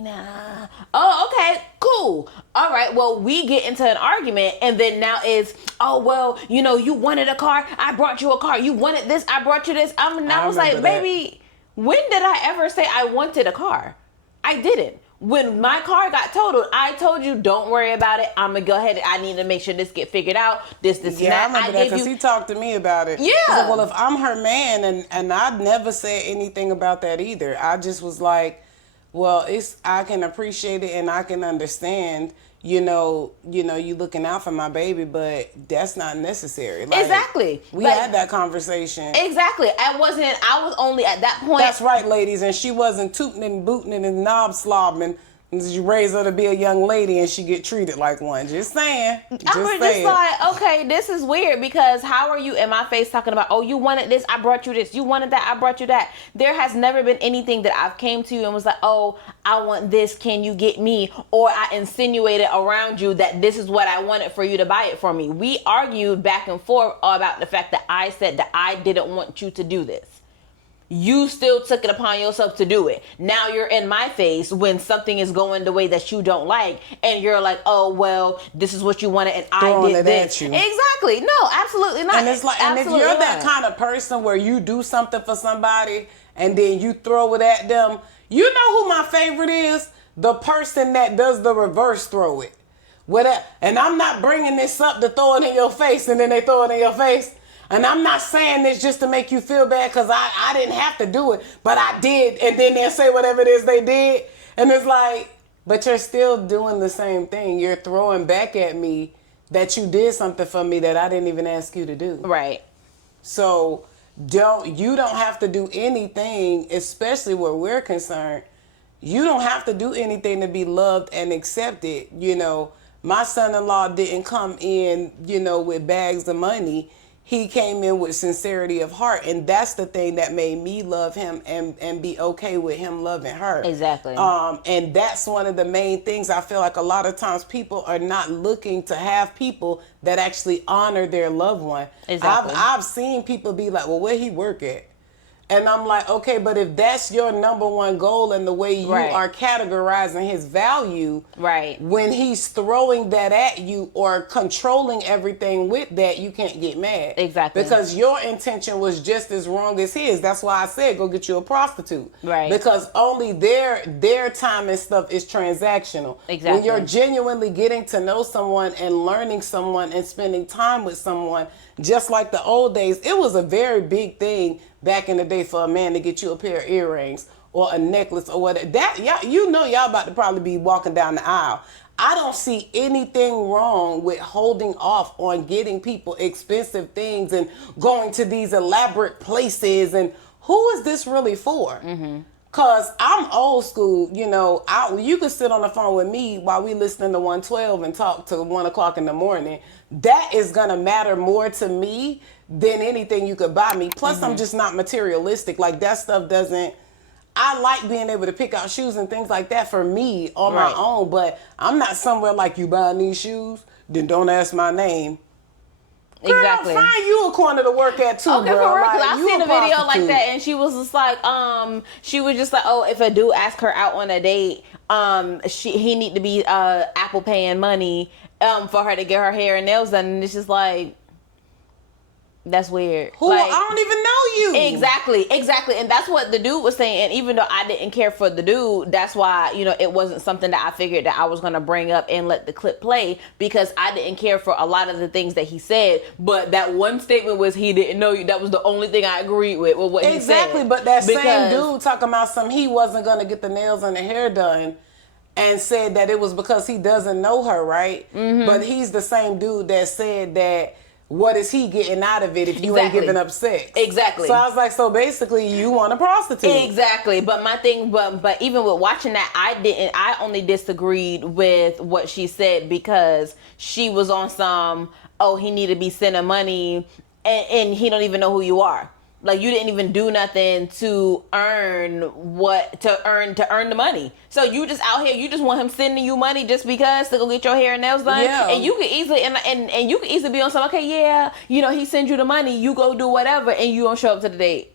Oh, okay, cool. All right, well, we get into an argument and then now it's, oh, well, you wanted a car. I brought you a car. You wanted this. I brought you this. I was like, baby, when did I ever say I wanted a car? I didn't. When my car got totaled, I told you, don't worry about it. I'm going to go ahead. I need to make sure this get figured out. This, and that. Yeah, I remember that because he talked to me about it. Yeah. Like, well, if I'm her man, and I never said anything about that either. I just was like, well, I can appreciate it and I can understand, you looking out for my baby, but that's not necessary. Like, exactly. We had that conversation. Exactly. I was only at that point. That's right, ladies. And she wasn't tooting and booting and knob slobbing. You raise her to be a young lady and she get treated like one. Just saying. I was just like, okay, this is weird because how are you in my face talking about, oh, you wanted this, I brought you this. You wanted that, I brought you that. There has never been anything that I've came to you and was like, oh, I want this, can you get me? Or I insinuated around you that this is what I wanted for you to buy it for me. We argued back and forth about the fact that I said that I didn't want you to do this. You still took it upon yourself to do it. Now you're in my face when something is going the way that you don't like, and you're like, "Oh well, this is what you wanted, and I did this." Exactly. No, absolutely not. And it's like, and if you're that kind of person where you do something for somebody and then you throw it at them, you know who my favorite is? The person that does the reverse throw it. And I'm not bringing this up to throw it in your face, and then they throw it in your face. And I'm not saying this just to make you feel bad because I didn't have to do it, but I did. And then they'll say whatever it is they did. And it's like, but you're still doing the same thing. You're throwing back at me that you did something for me that I didn't even ask you to do. Right. So you don't have to do anything, especially where we're concerned. You don't have to do anything to be loved and accepted. You know, my son-in-law didn't come in, you know, with bags of money. He came in with sincerity of heart, and that's the thing that made me love him and be okay with him loving her. Exactly. And that's one of the main things. I feel like a lot of times people are not looking to have people that actually honor their loved one. Exactly. I've seen people be like, well, where he work at? And I'm like, okay, but if that's your number one goal and the way you are categorizing his value, when he's throwing that at you or controlling everything with that, you can't get mad. Exactly. Because your intention was just as wrong as his. That's why I said go get you a prostitute. Right. Because only their time and stuff is transactional. Exactly. When you're genuinely getting to know someone and learning someone and spending time with someone, just like the old days, it was a very big thing back in the day for a man to get you a pair of earrings or a necklace or whatever. That y'all about to probably be walking down the aisle. I don't see anything wrong with holding off on getting people expensive things and going to these elaborate places. And who is this really for? Mm-hmm. Cause I'm old school, you know. You could sit on the phone with me while we listening to 112 and talk till 1 o'clock in the morning. That is gonna matter more to me than anything you could buy me. Plus, I'm just not materialistic. Like that stuff doesn't. I like being able to pick out shoes and things like that for me on my own. But I'm not somewhere like you buying these shoes. Then don't ask my name. Girl, Exactly. Find you a corner to work at too, okay, girl. for real, Like, because I you seen a video prostitute. like that, and she was just like, she was just like, oh, if a dude asked her out on a date, he need to be Apple paying money, for her to get her hair and nails done, and it's just like, that's weird. Who? Like, I don't even know you. Exactly. And that's what the dude was saying. And even though I didn't care for the dude, that's why, you know, it wasn't something that I figured that I was going to bring up and let the clip play, because I didn't care for a lot of the things that he said. But that one statement was he didn't know you. That was the only thing I agreed with what he said. Exactly. But that same dude talking about he wasn't going to get the nails and the hair done and said that it was because he doesn't know her, right? Mm-hmm. But he's the same dude that said that what is he getting out of it if you ain't giving up sex? Exactly. So I was like, so basically you want a prostitute. Exactly. But my thing, but even with watching that, I only disagreed with what she said because she was on some, oh, he need to be sending money and he don't even know who you are. Like, you didn't even do nothing to earn the money. So you just out here, you just want him sending you money just because to go get your hair and nails done. Yeah. And you could easily and you could easily be on some, okay, yeah, you know, he sends you the money, you go do whatever, and you don't show up to the date.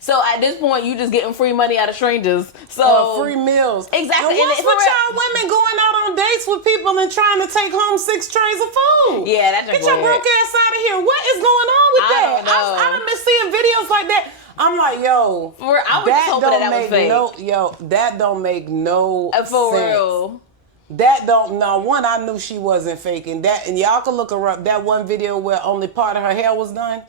So at this point, you just getting free money out of strangers. So free meals. Exactly. And what's with y'all women going out on dates with people and trying to take home 6 trays of food? Yeah, that's Get your broke ass out of here. What is going on with that? don't know. I've been seeing videos like that. I'm like, yo, I was just hoping that was fake. That don't make no sense. For real. That don't, no, one, I knew she wasn't faking that. And y'all can look her up. That one video where only part of her hair was done.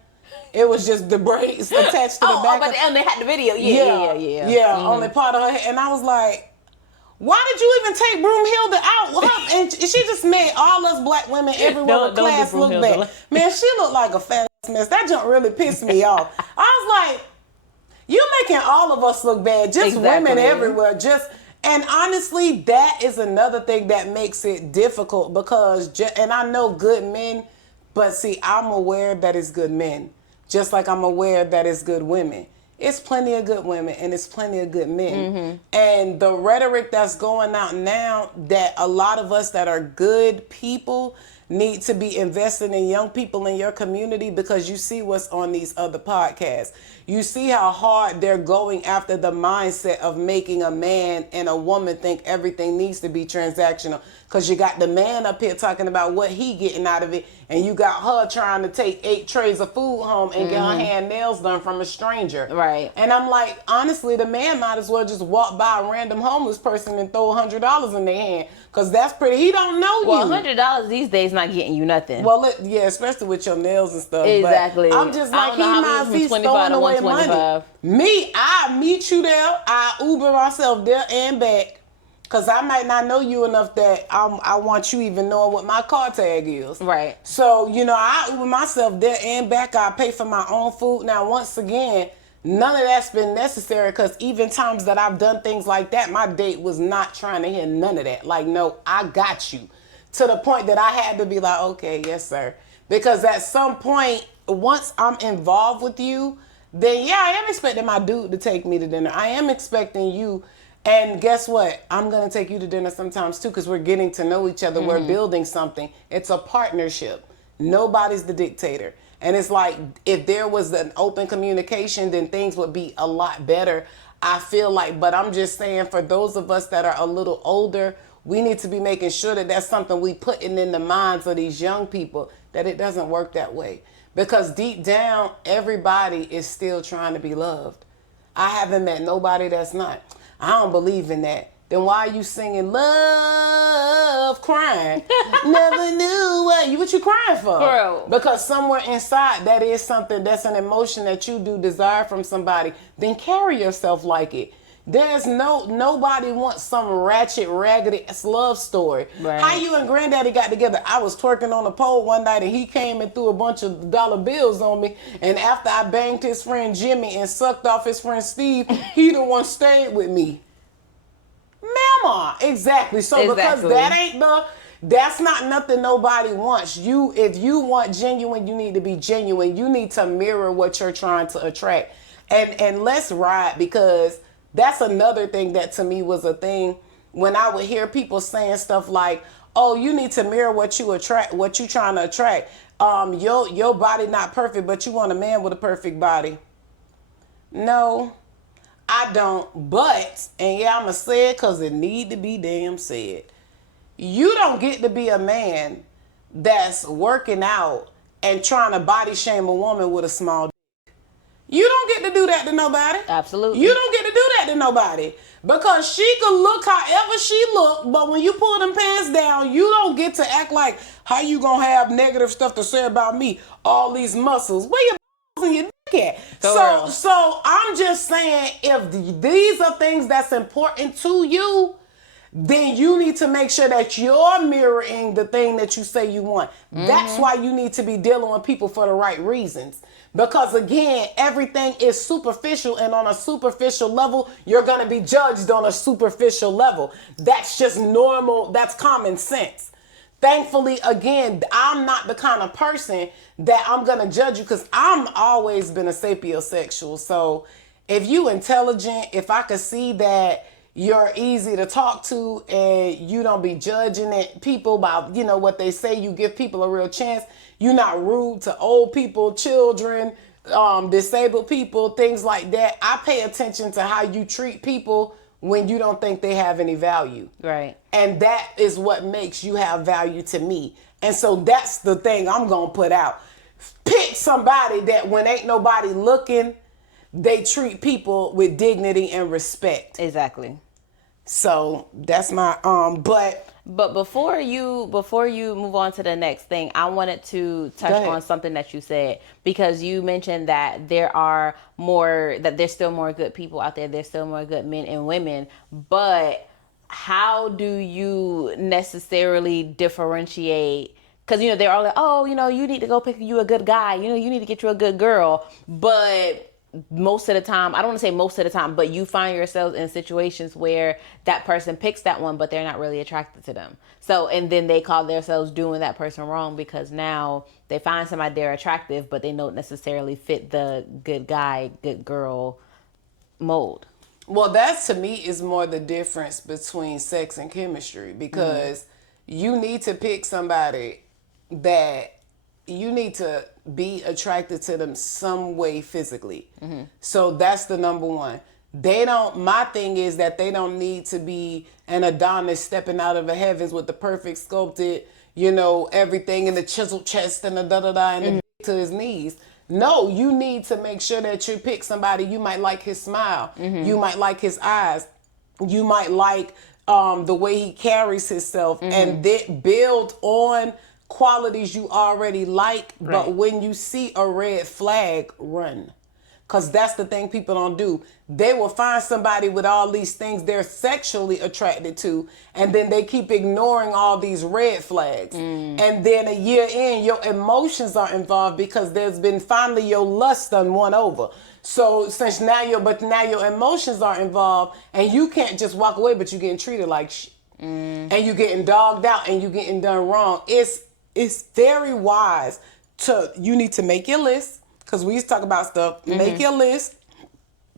It was just the braids attached to the back. But they had the video. Yeah. Yeah, only part of her hair. And I was like, why did you even take Broomhilda out? And she just made all us black women everywhere in class look bad. Man, she looked like a fat ass mess. That junk really pissed me off. I was like, you making all of us look bad. Just women everywhere. And honestly, that is another thing that makes it difficult because, and I know good men, but see, I'm aware that it's good men. Just like I'm aware that it's good women. It's plenty of good women and it's plenty of good men. Mm-hmm. And the rhetoric that's going out now that a lot of us that are good people need to be investing in young people in your community, because you see what's on these other podcasts. You see how hard they're going after the mindset of making a man and a woman think everything needs to be transactional. Because you got the man up here talking about what he getting out of it, and you got her trying to take 8 trays of food home and get her hair and nails done from a stranger. Right. And I'm like, honestly, the man might as well just walk by a random homeless person and throw $100 in their hand, because that's pretty. He don't know you. Well, $100 these days not getting you nothing. Well, yeah, especially with your nails and stuff. Exactly. But I'm just like, he's 25 throwing to away money. 125. Me, I meet you there. I Uber myself there and back. Because I might not know you enough that I want you even knowing what my car tag is. Right. So, I Uber myself there and back. I pay for my own food. Now, once again, none of that's been necessary because even times that I've done things like that, my date was not trying to hear none of that. Like, no, I got you. To the point that I had to be like, okay, yes, sir. Because at some point, once I'm involved with you, then yeah, I am expecting my dude to take me to dinner. I am expecting you. And guess what? I'm going to take you to dinner sometimes too because we're getting to know each other. We're building something. It's a partnership. Nobody's the dictator. And it's like if there was an open communication, then things would be a lot better, I feel like. But I'm just saying for those of us that are a little older, we need to be making sure that that's something we putting in the minds of these young people, that it doesn't work that way. Because deep down, everybody is still trying to be loved. I haven't met nobody that's not. I don't believe in that. Then why are you singing love crying? Never knew what you crying for. Bro. Because somewhere inside that is something, that's an emotion that you do desire from somebody. Then carry yourself like it. There's nobody wants some ratchet, raggedy love story. Right. How you and Granddaddy got together? I was twerking on the pole one night and he came and threw a bunch of dollar bills on me. And after I banged his friend Jimmy and sucked off his friend Steve, he the one stayed with me. Mama, exactly. So because that's not nothing nobody wants. If you want genuine, you need to be genuine. You need to mirror what you're trying to attract. And let's ride, because that's another thing that to me was a thing when I would hear people saying stuff like, oh, you need to mirror what you attract, what you trying to attract. Your body not perfect, but you want a man with a perfect body. No, I don't. But, and yeah, I'm going to say it because it need to be damn said. You don't get to be a man that's working out and trying to body shame a woman with a small dick. You don't get to do that to nobody. Absolutely. You don't get to do that to nobody. Because she could look however she look, but when you pull them pants down, you don't get to act like, how you gonna have negative stuff to say about me? All these muscles. Where your balls and your dick at? So I'm just saying, if these are things that's important to you, then you need to make sure that you're mirroring the thing that you say you want. That's why you need to be dealing with people for the right reasons. Because again, everything is superficial, and on a superficial level, you're going to be judged on a superficial level. That's just normal. That's common sense. Thankfully, again, I'm not the kind of person that I'm going to judge you, because I'm always been a sapiosexual. So if you intelligent, if I could see that you're easy to talk to and you don't be judging people by, what they say, you give people a real chance. You're not rude to old people, children, disabled people, things like that. I pay attention to how you treat people when you don't think they have any value. Right. And that is what makes you have value to me. And so that's the thing I'm going to put out. Pick somebody that when ain't nobody looking, they treat people with dignity and respect. Exactly. So that's my But before you move on to the next thing, I wanted to touch on something that you said, because you mentioned that there's still more good people out there. There's still more good men and women. But how do you necessarily differentiate? Because, they're all like, oh, you need to go pick you a good guy. You need to get you a good girl. But most of the time, I don't want to say most of the time, but you find yourself in situations where that person picks that one, but they're not really attracted to them. So, and then they call themselves doing that person wrong, because now they find somebody they're attractive, but they don't necessarily fit the good guy, good girl mold. Well, that to me is more the difference between sex and chemistry, because you need to pick somebody that you need to be attracted to them some way physically. So that's the number one. My thing is that they don't need to be an Adonis stepping out of the heavens with the perfect sculpted, everything in the chiseled chest and the da-da-da and the to his knees. No, you need to make sure that you pick somebody. You might like his smile. You might like his eyes. You might like the way he carries himself, and then build on qualities you already like, but Right. when you see a red flag, run. Because that's the thing people don't do. They will find somebody with all these things they're sexually attracted to, and then they keep ignoring all these red flags. And then a year in, your emotions are involved because there's been finally your lust done won over. So since now now your emotions are involved, and you can't just walk away, but you're getting treated like shit. And you're getting dogged out, and you're getting done wrong. It's very wise you need to make your list. Because we used to talk about stuff. Make your list,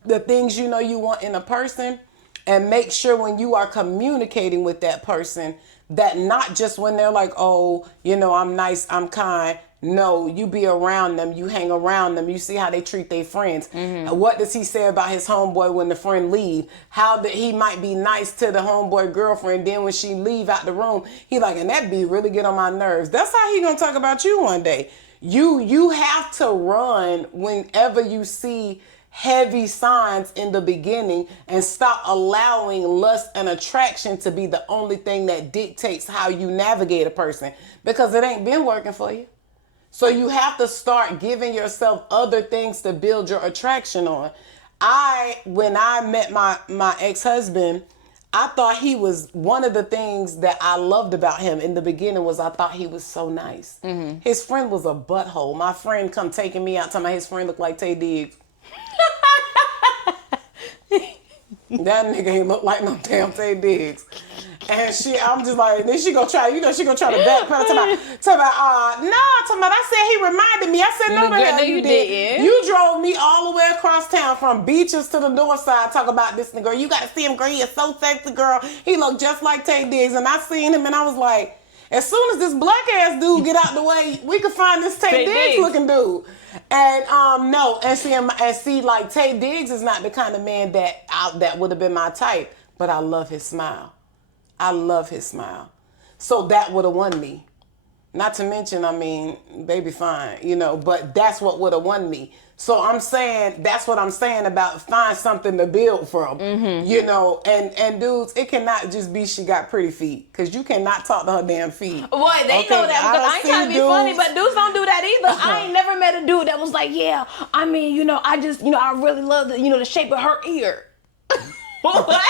the things you know you want in a person, and make sure when you are communicating with that person that not just when they're like, oh, you know, I'm nice, I'm kind. No, you be around them, you hang around them, you see how they treat their friends. What does he say about his homeboy when the friend leave? How that he might be nice to the homeboy girlfriend, then when she leave out the room, he like, and that be really get on my nerves. That's how he gonna talk about you one day. You have to run whenever you see heavy signs in the beginning and stop allowing lust and attraction to be the only thing that dictates how you navigate a person, because it ain't been working for you. So you have to start giving yourself other things to build your attraction on. When I met my ex-husband, I thought he was, one of the things that I loved about him in the beginning was I thought he was so nice. His friend was a butthole. My friend come taking me out, talking about his friend looked like Tay Diggs. That nigga ain't look like no damn Tay Diggs. And I'm just like, then she gonna try, she gonna try to backpedal. Talking about, I said he reminded me. I said, no, the hell you didn't. You drove me all the way across town from Beaches to the north side, talk about this nigga. You gotta see him, girl. He is so sexy, girl. He looked just like Tay Diggs. And I seen him and I was like, as soon as this black ass dude get out the way, we could find this Tay Diggs looking dude. And no, and see, like Tay Diggs is not the kind of man that would have been my type, but I love his smile. I love his smile. So that would have won me. Not to mention, I mean, baby fine, but that's what would have won me. So I'm saying, that's what I'm saying about find something to build from, and dudes, it cannot just be she got pretty feet, because you cannot talk to her damn feet. Boy, they know that, because I ain't trying to be funny, but dudes don't do that either. I ain't never met a dude that was like, yeah, I mean, I just, I really love the shape of her ear. What?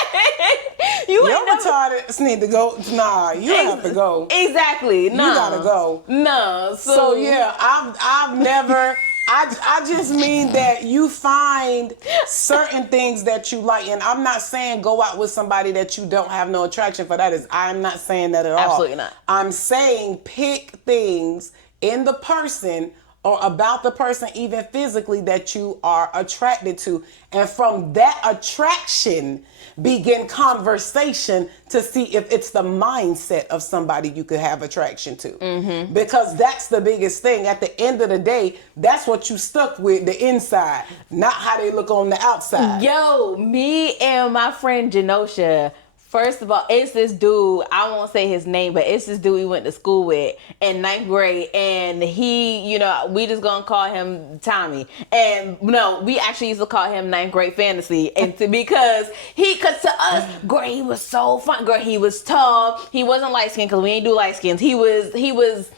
Your retarded need to go. Nah, you have to go. Exactly. No. You gotta go. No. So yeah, I've never. I just mean that you find certain things that you like, and I'm not saying go out with somebody that you don't have no attraction for. I'm not saying that at all. Absolutely not. I'm saying pick things in the person or about the person, even physically, that you are attracted to. And from that attraction, begin conversation to see if it's the mindset of somebody you could have attraction to. Because that's the biggest thing. At the end of the day, that's what you stuck with, the inside, not how they look on the outside. Yo, me and my friend Genosha, first of all, it's this dude, I won't say his name, but it's this dude we went to school with in 9th grade, and he, we just gonna call him Tommy. And no, we actually used to call him 9th grade fantasy, and because to us, girl, he was so fun. Girl, he was tall. He wasn't light skinned, because we ain't do light skins. He was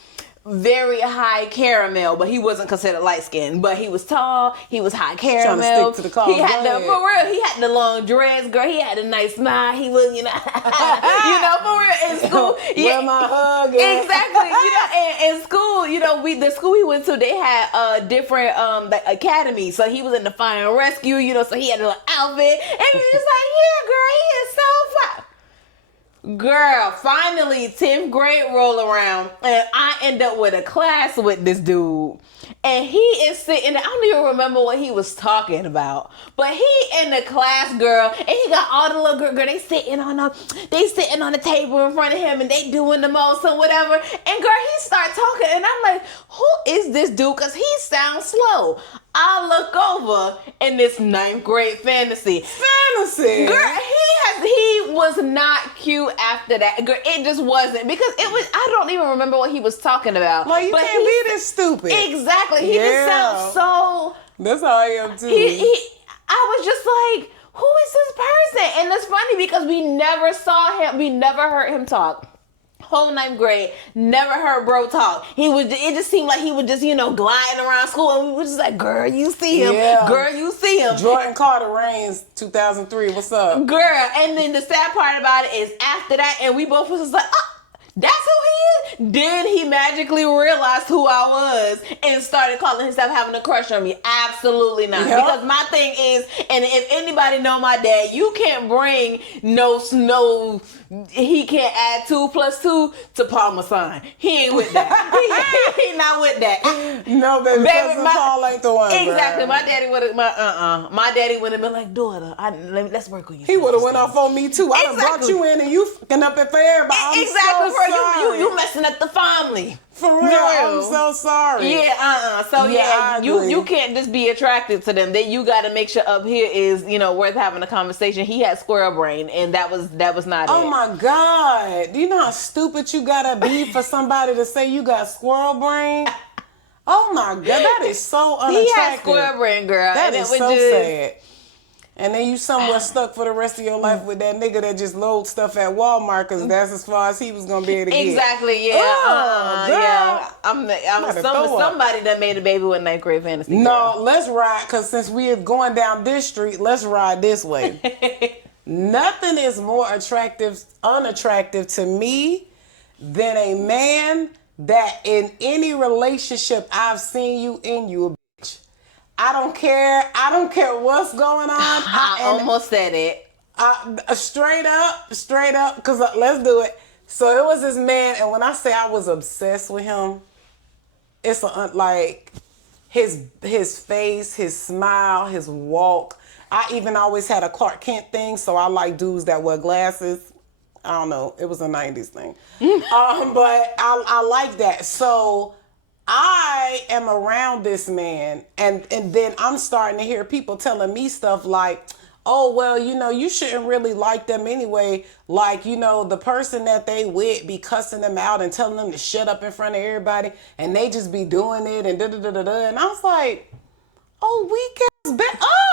very high caramel, but he wasn't considered light skinned. But he was tall, he was high caramel. Trying to stick to the cause. He had he had the long dreads, girl. He had a nice smile. He was, for real, in school. Where my hug at? Exactly. In school, the school we went to, they had a different academy. So he was in the fire and rescue, so he had a little outfit, and we was like, yeah, girl, he is so fly. Girl, finally 10th grade roll around, and I end up with a class with this dude, and he is sitting, I don't even remember what he was talking about, but he in the class, girl, and he got all the little girl, they sitting on the table in front of him, and they doing the most or whatever, and girl, he start talking, and I'm like, who is this dude, because he sounds slow. I look over, and this 9th grade fantasy. Girl, he was not cute after that. Girl, it just wasn't, because I don't even remember what he was talking about. Like, you can't be this stupid. Exactly. He just sounds so. That's how I am too. I was just like, who is this person? And it's funny because we never saw him, we never heard him talk. Whole ninth grade, never heard bro talk. It just seemed like he was just, gliding around school, and we were just like, girl, you see him. Yeah. Girl, you see him. Jordan Carter Reigns, 2003. What's up? Girl, and then the sad part about it is after that, and we both was just like, oh, that's who he is? Then he magically realized who I was and started calling himself having a crush on me. Absolutely not. Yep. Because my thing is, and if anybody know my dad, you can't bring no, he can't add 2 + 2 to Parmesan. He ain't with that. he not with that. No, baby, Paul ain't the one. Exactly. Bro. My daddy would have, my daddy would have been like, daughter, let's work on you. He would have went off on me too. I done brought Exactly. you in and you fucking up it for everybody. I'm Exactly, so bro. sorry. You messing up the family. For real, I'm so sorry. Yeah, So I agree. you can't just be attracted to them. That you got to make sure up here is worth having a conversation. He had squirrel brain, and that was not it. Oh my God! Do you know how stupid you gotta be for somebody to say you got squirrel brain? Oh my God, that is so unattractive. He had squirrel brain, girl. That and is it so was just, sad. And then you somewhere stuck for the rest of your life with that nigga that just loads stuff at Walmart because that's as far as he was gonna be able to get. Exactly. Yeah. Oh, girl. Yeah. I'm about to throw up. somebody that made a baby with ninth grade fantasy. No, girl. let's ride because since we're going down this street, let's ride this way. Nothing is more unattractive to me than a man that in any relationship I've seen you in, you a bitch. I don't care what's going on. I almost said it. Straight up, because let's do it. So it was this man, and when I say I was obsessed with him, it's like his face, his smile, his walk. I even always had a Clark Kent thing, so I like dudes that wear glasses. I don't know. It was a 90s thing. But I like that. So I am around this man, and then I'm starting to hear people telling me stuff like, oh, well, you shouldn't really like them anyway. Like, the person that they with be cussing them out and telling them to shut up in front of everybody, and they just be doing it and da-da-da-da-da. And I was like, oh, weak ass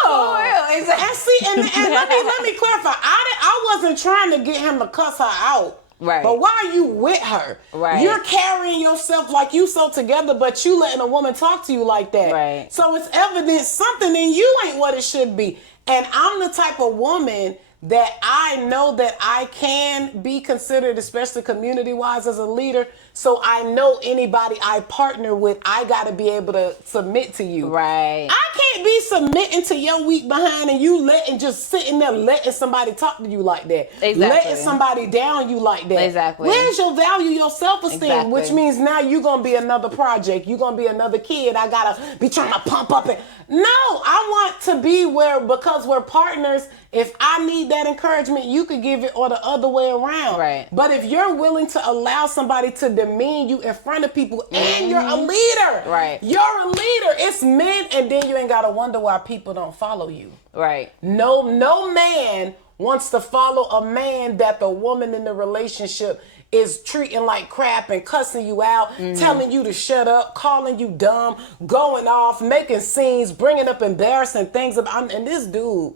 For real, exactly. And see, and let me clarify. I wasn't trying to get him to cuss her out. Right. But why are you with her? Right. You're carrying yourself like you so together, but you letting a woman talk to you like that. Right. So it's evident something in you ain't what it should be. And I'm the type of woman that I know that I can be considered, especially community-wise, as a leader. So I know anybody I partner with, I got to be able to submit to you. Right. I can't be submitting to your weak behind and you just sitting there letting somebody talk to you like that. Exactly. Letting somebody down you like that. Exactly. Where's your value, your self-esteem? Exactly. Which means now you're going to be another project. You're going to be another kid. I got to be trying to pump up. No, I want to be because we're partners. If I need that encouragement, you could give it, or the other way around. Right. But if you're willing to allow somebody to demean you in front of people, and you're a leader. Right. You're a leader. It's men, and then you ain't got to wonder why people don't follow you. Right. No man wants to follow a man that the woman in the relationship is treating like crap and cussing you out, telling you to shut up, calling you dumb, going off, making scenes, bringing up embarrassing things and this dude,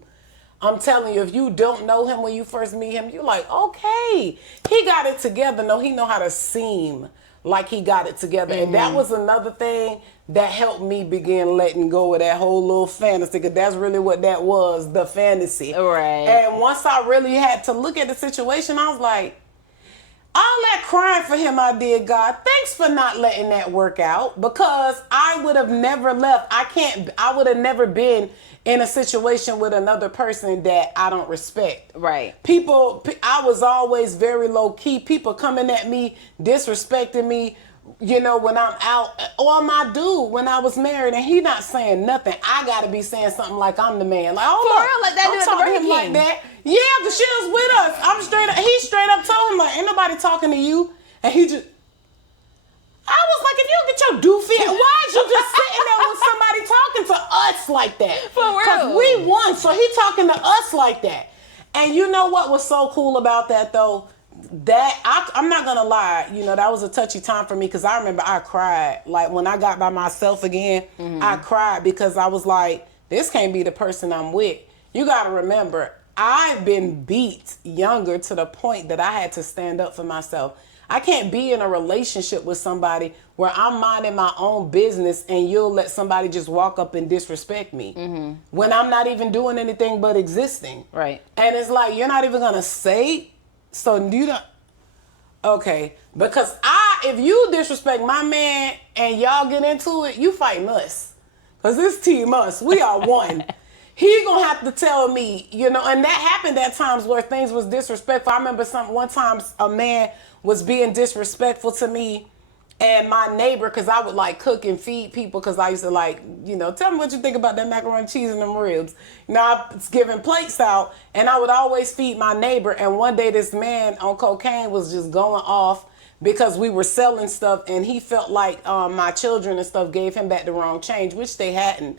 I'm telling you, if you don't know him when you first meet him, you're like, okay, he got it together. No, he know how to seem like he got it together. And that was another thing that helped me begin letting go of that whole little fantasy, because that's really what that was, the fantasy. Right. And once I really had to look at the situation, I was like, all that crying for him I did, God, thanks for not letting that work out, because I would have never left. I would have never been in a situation with another person that I don't respect. Right. I was always very low key. People coming at me, disrespecting me, when I'm out, or my dude when I was married, and he not saying nothing. I gotta be saying something like I'm the man. Like, oh, For real, like that don't dude at talk the to him Burger like King. that. Yeah, the shit was with us. He straight up told him, like, ain't nobody talking to you. And he just, I was like, if you don't get your doofy, why is you just sitting there with somebody talking to us like that? For real. Because we won, so he talking to us like that. And you know what was so cool about that, though? I'm not gonna lie, that was a touchy time for me, because I remember I cried. Like, when I got by myself again, I cried because I was like, this can't be the person I'm with. You gotta remember, I've been beat younger to the point that I had to stand up for myself. I can't be in a relationship with somebody where I'm minding my own business and you'll let somebody just walk up and disrespect me when I'm not even doing anything but existing. Right. And it's like, you're not even going to say, so you don't, okay. Because if you disrespect my man and y'all get into it, you fighting us. Because this team us, we are one. He gonna have to tell me, and that happened at times where things was disrespectful. I remember one time a man was being disrespectful to me and my neighbor, because I would like cook and feed people, because I used to like, tell me what you think about that macaroni and cheese and them ribs. I was giving plates out and I would always feed my neighbor. And one day this man on cocaine was just going off because we were selling stuff and he felt like my children and stuff gave him back the wrong change, which they hadn't.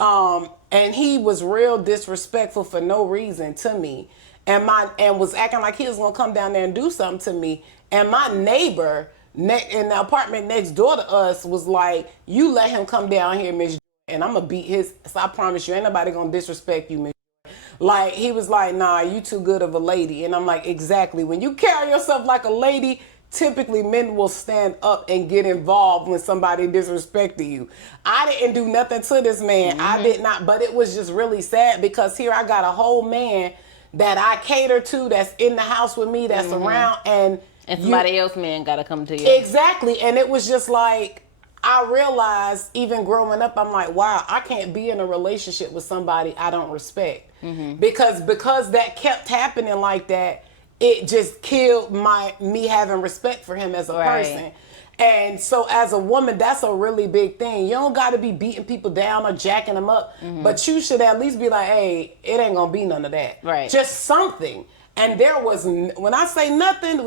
And he was real disrespectful for no reason to me, and was acting like he was gonna come down there and do something to me. And my neighbor in the apartment next door to us was like, "You let him come down here, Miss, and I'm gonna beat his. So I promise you, ain't nobody gonna disrespect you, Miss." Like, he was like, "Nah, you too good of a lady," and I'm like, "Exactly. When you carry yourself like a lady." Typically, men will stand up and get involved when somebody disrespected you. I didn't do nothing to this man. I did not, but it was just really sad because here I got a whole man that I cater to, that's in the house with me, that's around, and somebody else man got to come to you. Exactly, and it was just like, I realized even growing up, I'm like, wow, I can't be in a relationship with somebody I don't respect. Because that kept happening like that, it just killed me having respect for him as a person. And so as a woman, that's a really big thing. You don't got to be beating people down or jacking them up, but you should at least be like, hey, it ain't going to be none of that. Right. Just something. And there was, when I say Nathan,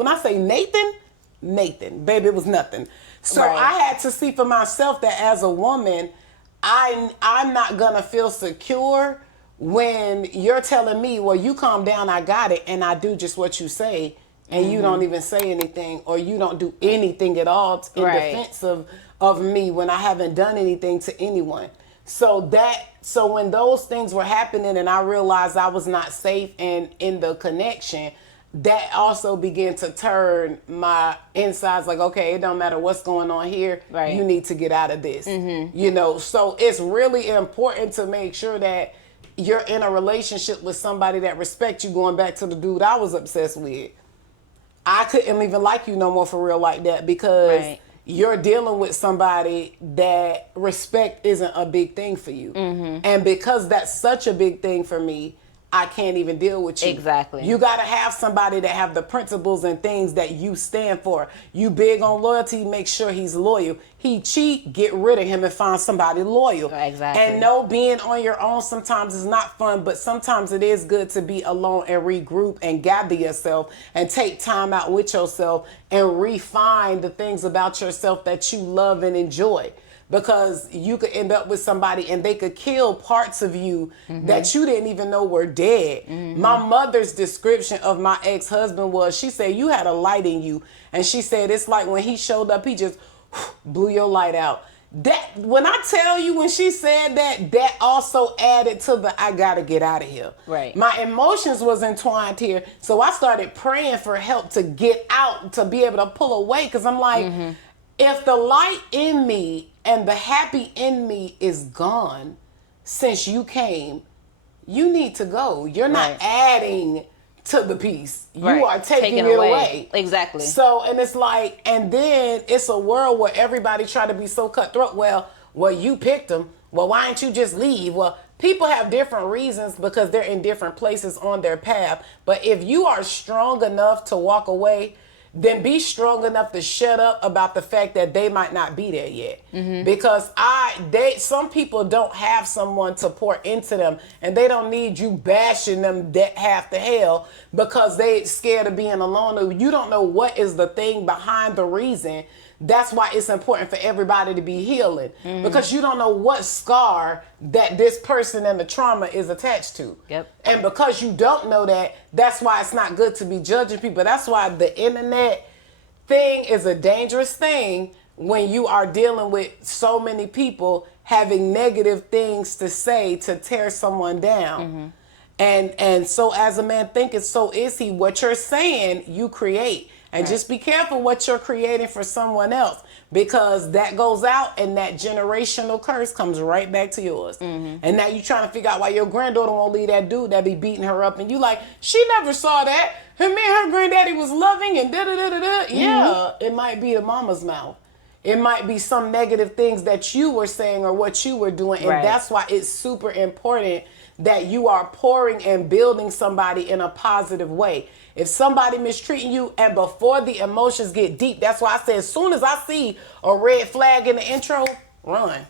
baby, it was nothing. So I had to see for myself that as a woman, I'm not going to feel secure when you're telling me, well, you calm down, I got it, and I do just what you say, and you don't even say anything, or you don't do anything at all in defense of me when I haven't done anything to anyone. So when those things were happening and I realized I was not safe and in the connection, that also began to turn my insides like, okay, it don't matter what's going on here. You need to get out of this. So it's really important to make sure that you're in a relationship with somebody that respects you. Going back to the dude I was obsessed with, I couldn't even like you no more for real like that, because you're dealing with somebody that respect isn't a big thing for you. And because that's such a big thing for me, I can't even deal with you. Exactly. You got to have somebody that have the principles and things that you stand for. You big on loyalty, make sure he's loyal. He cheat, get rid of him and find somebody loyal. Exactly. And no, being on your own sometimes is not fun, but sometimes it is good to be alone and regroup and gather yourself and take time out with yourself and refine the things about yourself that you love and enjoy. Because you could end up with somebody and they could kill parts of you that you didn't even know were dead. My mother's description of my ex-husband was, she said, you had a light in you. And she said, it's like when he showed up, he just blew your light out. That, when I tell you, when she said that, that also added to the, I gotta get out of here. My emotions was entwined here. So I started praying for help to get out, to be able to pull away. Because I'm like, if the light in me and the happy in me is gone since you came, you need to go. You're not adding to the peace. You are taking it away. Exactly. So, and it's like, and then it's a world where everybody try to be so cutthroat. Well, you picked them. Well, why didn't you just leave? Well, people have different reasons because they're in different places on their path. But if you are strong enough to walk away, then be strong enough to shut up about the fact that they might not be there yet. Because some people don't have someone to pour into them, and they don't need you bashing them half to hell because they scared of being alone. You don't know what is the thing behind the reason. That's why it's important for everybody to be healing, because you don't know what scar that this person and the trauma is attached to. And because you don't know that, that's why it's not good to be judging people. That's why the internet thing is a dangerous thing when you are dealing with so many people having negative things to say to tear someone down. And so as a man thinketh, so is he. What you're saying, you create. And just be careful what you're creating for someone else, because that goes out and that generational curse comes right back to yours. And now you trying to figure out why your granddaughter won't leave that dude that be beating her up, and you like, she never saw that. Me and her granddaddy was loving and da-da-da-da-da. Yeah, it might be the mama's mouth. It might be some negative things that you were saying or what you were doing. And that's why it's super important that you are pouring and building somebody in a positive way. If somebody mistreating you, and before the emotions get deep, that's why I said, as soon as I see a red flag in the intro, run.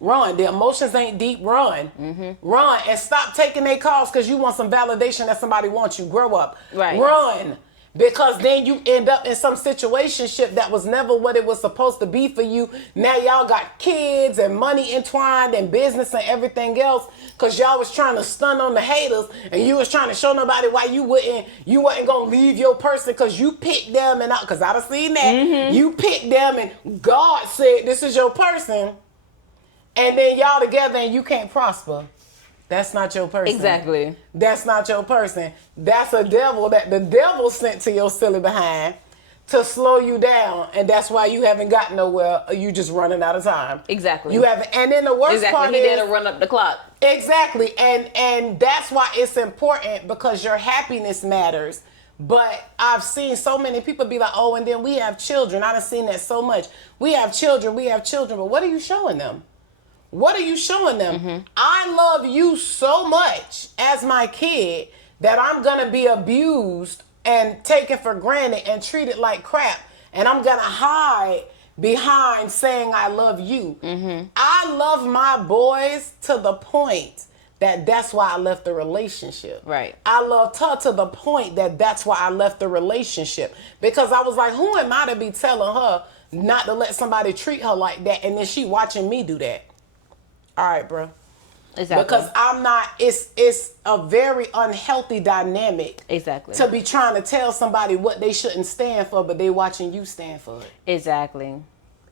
Run. The emotions ain't deep. Run. Run. And stop taking their calls because you want some validation that somebody wants you. Grow up. Run. Because then you end up in some situationship that was never what it was supposed to be for you. Now y'all got kids and money entwined and business and everything else, because y'all was trying to stun on the haters, and you was trying to show nobody why you wasn't gonna leave your person because you picked them, and because I done seen that. You picked them and God said this is your person, and then y'all together and you can't prosper. That's not your person. Exactly. That's not your person. That's a devil that the devil sent to your silly behind to slow you down, and that's why you haven't gotten nowhere. You just running out of time. Exactly. You haven't, and then the worst part he is did to run up the clock. Exactly, and that's why it's important, because your happiness matters. But I've seen so many people be like, oh, and then we have children. I've seen that so much. We have children, but what are you showing them? What are you showing them? I love you so much as my kid that I'm going to be abused and taken for granted and treated like crap. And I'm going to hide behind saying I love you. I love my boys to the point that that's why I left the relationship. Right. I loved her to the point that that's why I left the relationship. Because I was like, who am I to be telling her not to let somebody treat her like that? And then she watching me do that. All right, bro. Exactly. Because I'm not, it's a very unhealthy dynamic. Exactly. To be trying to tell somebody what they shouldn't stand for, but they watching you stand for it. Exactly.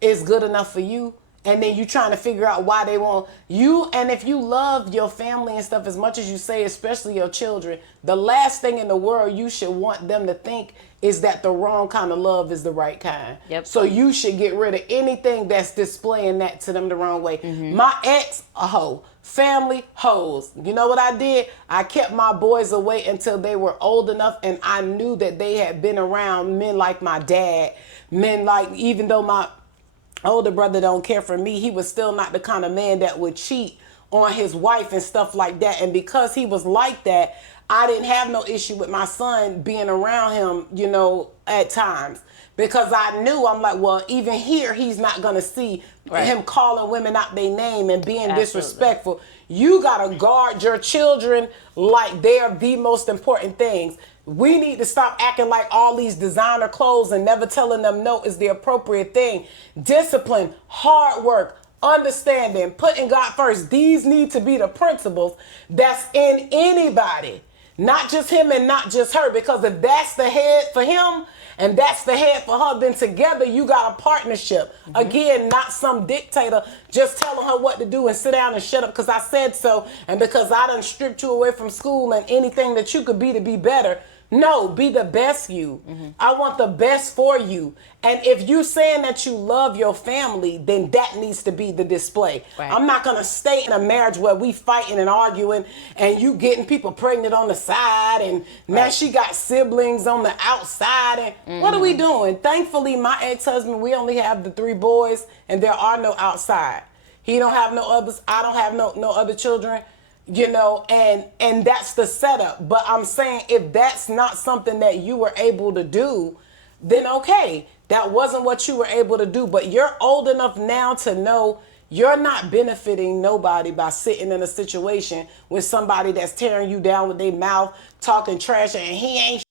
It's good enough for you. And then you trying to figure out why they want you. And if you love your family and stuff as much as you say, especially your children, the last thing in the world you should want them to think is that the wrong kind of love is the right kind. Yep. So you should get rid of anything that's displaying that to them the wrong way. My ex, a hoe. Family, hoes. You know what I did? I kept my boys away until they were old enough, and I knew that they had been around men like my dad. Men like, even though my older brother don't care for me, he was still not the kind of man that would cheat on his wife and stuff like that. And because he was like that, I didn't have no issue with my son being around him, you know, at times. Because I knew, I'm like, well, even here, he's not going to see him calling women out their name and being disrespectful. You got to guard your children like they're the most important things. We need to stop acting like all these designer clothes and never telling them no is the appropriate thing. Discipline, hard work, understanding, putting God first. These need to be the principles that's in anybody. Not just him and not just her. Because if that's the head for him and that's the head for her, then together you got a partnership. Again, not some dictator just telling her what to do and sit down and shut up because I said so and because I done stripped you away from school and anything that you could be to be better. No, be the best you. I want the best for you. And if you're saying that you love your family, then that needs to be the display. Right. I'm not going to stay in a marriage where we fighting and arguing and you getting people pregnant on the side and now she got siblings on the outside. And what are we doing? Thankfully, my ex-husband, we only have the 3 boys and there are no outside. He don't have no others. I don't have no other children. You know, and that's the setup. But I'm saying if that's not something that you were able to do, then okay, that wasn't what you were able to do. But you're old enough now to know you're not benefiting nobody by sitting in a situation with somebody that's tearing you down with their mouth, talking trash, and he ain't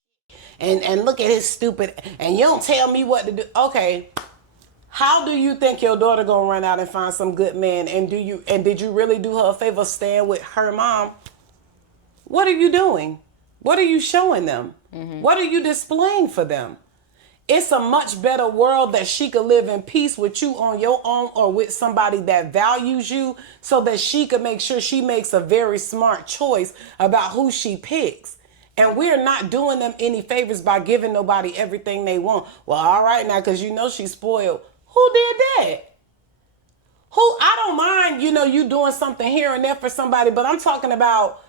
and look at his stupid, and you don't tell me what to do. Okay. How do you think your daughter gonna run out and find some good man? And did you really do her a favor staying with her mom? What are you doing? What are you showing them? What are you displaying for them? It's a much better world that she could live in peace with you on your own or with somebody that values you so that she could make sure she makes a very smart choice about who she picks. And we're not doing them any favors by giving nobody everything they want. Well, all right now, because she's spoiled. Who did that? I don't mind, you doing something here and there for somebody, but I'm talking about,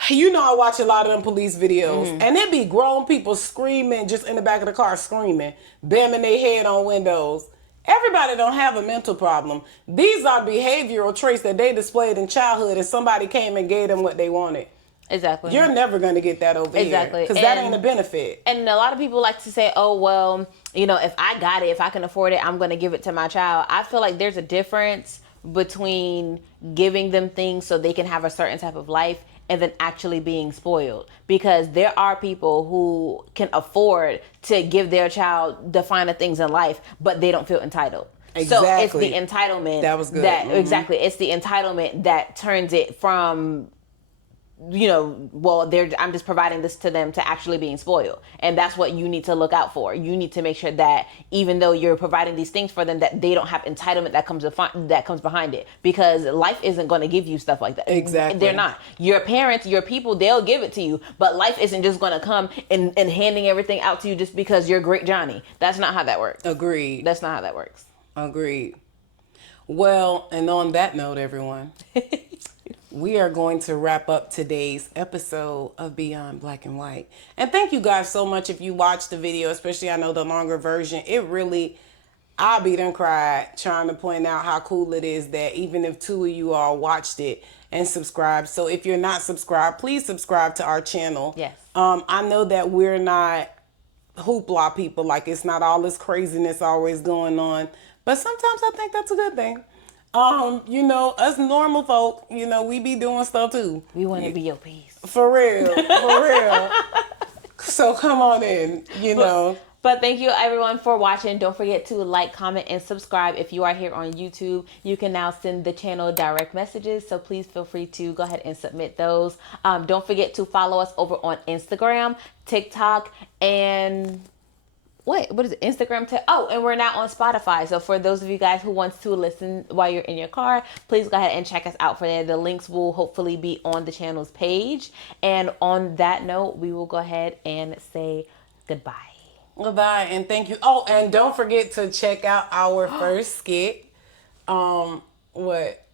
I watch a lot of them police videos, and it be grown people screaming just in the back of the car, screaming, banging their head on windows. Everybody don't have a mental problem. These are behavioral traits that they displayed in childhood, and somebody came and gave them what they wanted. Exactly. You're never going to get that over here. Because that ain't a benefit. And a lot of people like to say, oh, well, if I got it, if I can afford it, I'm going to give it to my child. I feel like there's a difference between giving them things so they can have a certain type of life and then actually being spoiled. Because there are people who can afford to give their child the finer things in life, but they don't feel entitled. Exactly. So it's the entitlement. That was good. Exactly. It's the entitlement that turns it from, I'm just providing this to them to actually being spoiled. And that's what you need to look out for. You need to make sure that even though you're providing these things for them, that they don't have entitlement that comes behind it. Because life isn't going to give you stuff like that. Exactly. They're not. Your parents, your people, they'll give it to you. But life isn't just going to come and handing everything out to you just because you're great Johnny. That's not how that works. Agreed. That's not how that works. Agreed. Well, and on that note, everyone, we are going to wrap up today's episode of Beyond Black and White. And thank you guys so much if you watched the video, especially I know the longer version. It really, I be done cried trying to point out how cool it is that even if 2 of you all watched it and subscribed. So if you're not subscribed, please subscribe to our channel. Yes. I know that we're not hoopla people. Like, it's not all this craziness always going on. But sometimes I think that's a good thing. Us normal folk, we be doing stuff too. We want to be your peace. For real. For real. So come on in, But thank you everyone for watching. Don't forget to like, comment, and subscribe. If you are here on YouTube, you can now send the channel direct messages. So please feel free to go ahead and submit those. Don't forget to follow us over on Instagram, TikTok, and... what is it? Instagram? And we're now on Spotify. So for those of you guys who wants to listen while you're in your car, please go ahead and check us out for there. The links will hopefully be on the channel's page. And on that note, we will go ahead and say goodbye. Goodbye, and thank you. Oh, and don't forget to check out our first skit. What?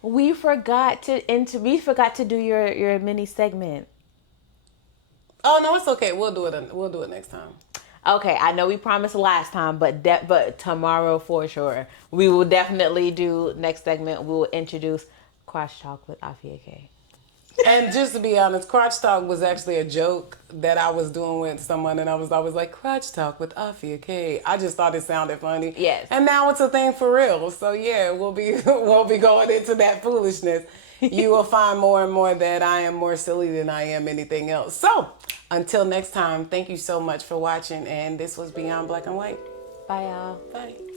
We forgot to do your mini segment. Oh no, it's okay. We'll do it next time. Okay, I know we promised last time, but tomorrow for sure. We will definitely do next segment. We will introduce Crotch Talk with Aahfiyah K. And just to be honest, Crotch Talk was actually a joke that I was doing with someone, and I was always like, Crotch Talk with Aahfiyah K. I just thought it sounded funny. Yes. And now it's a thing for real. So yeah, we'll be going into that foolishness. You will find more and more that I am more silly than I am anything else. So until next time, thank you so much for watching, and this was Beyond Black and White. Bye, y'all. Bye.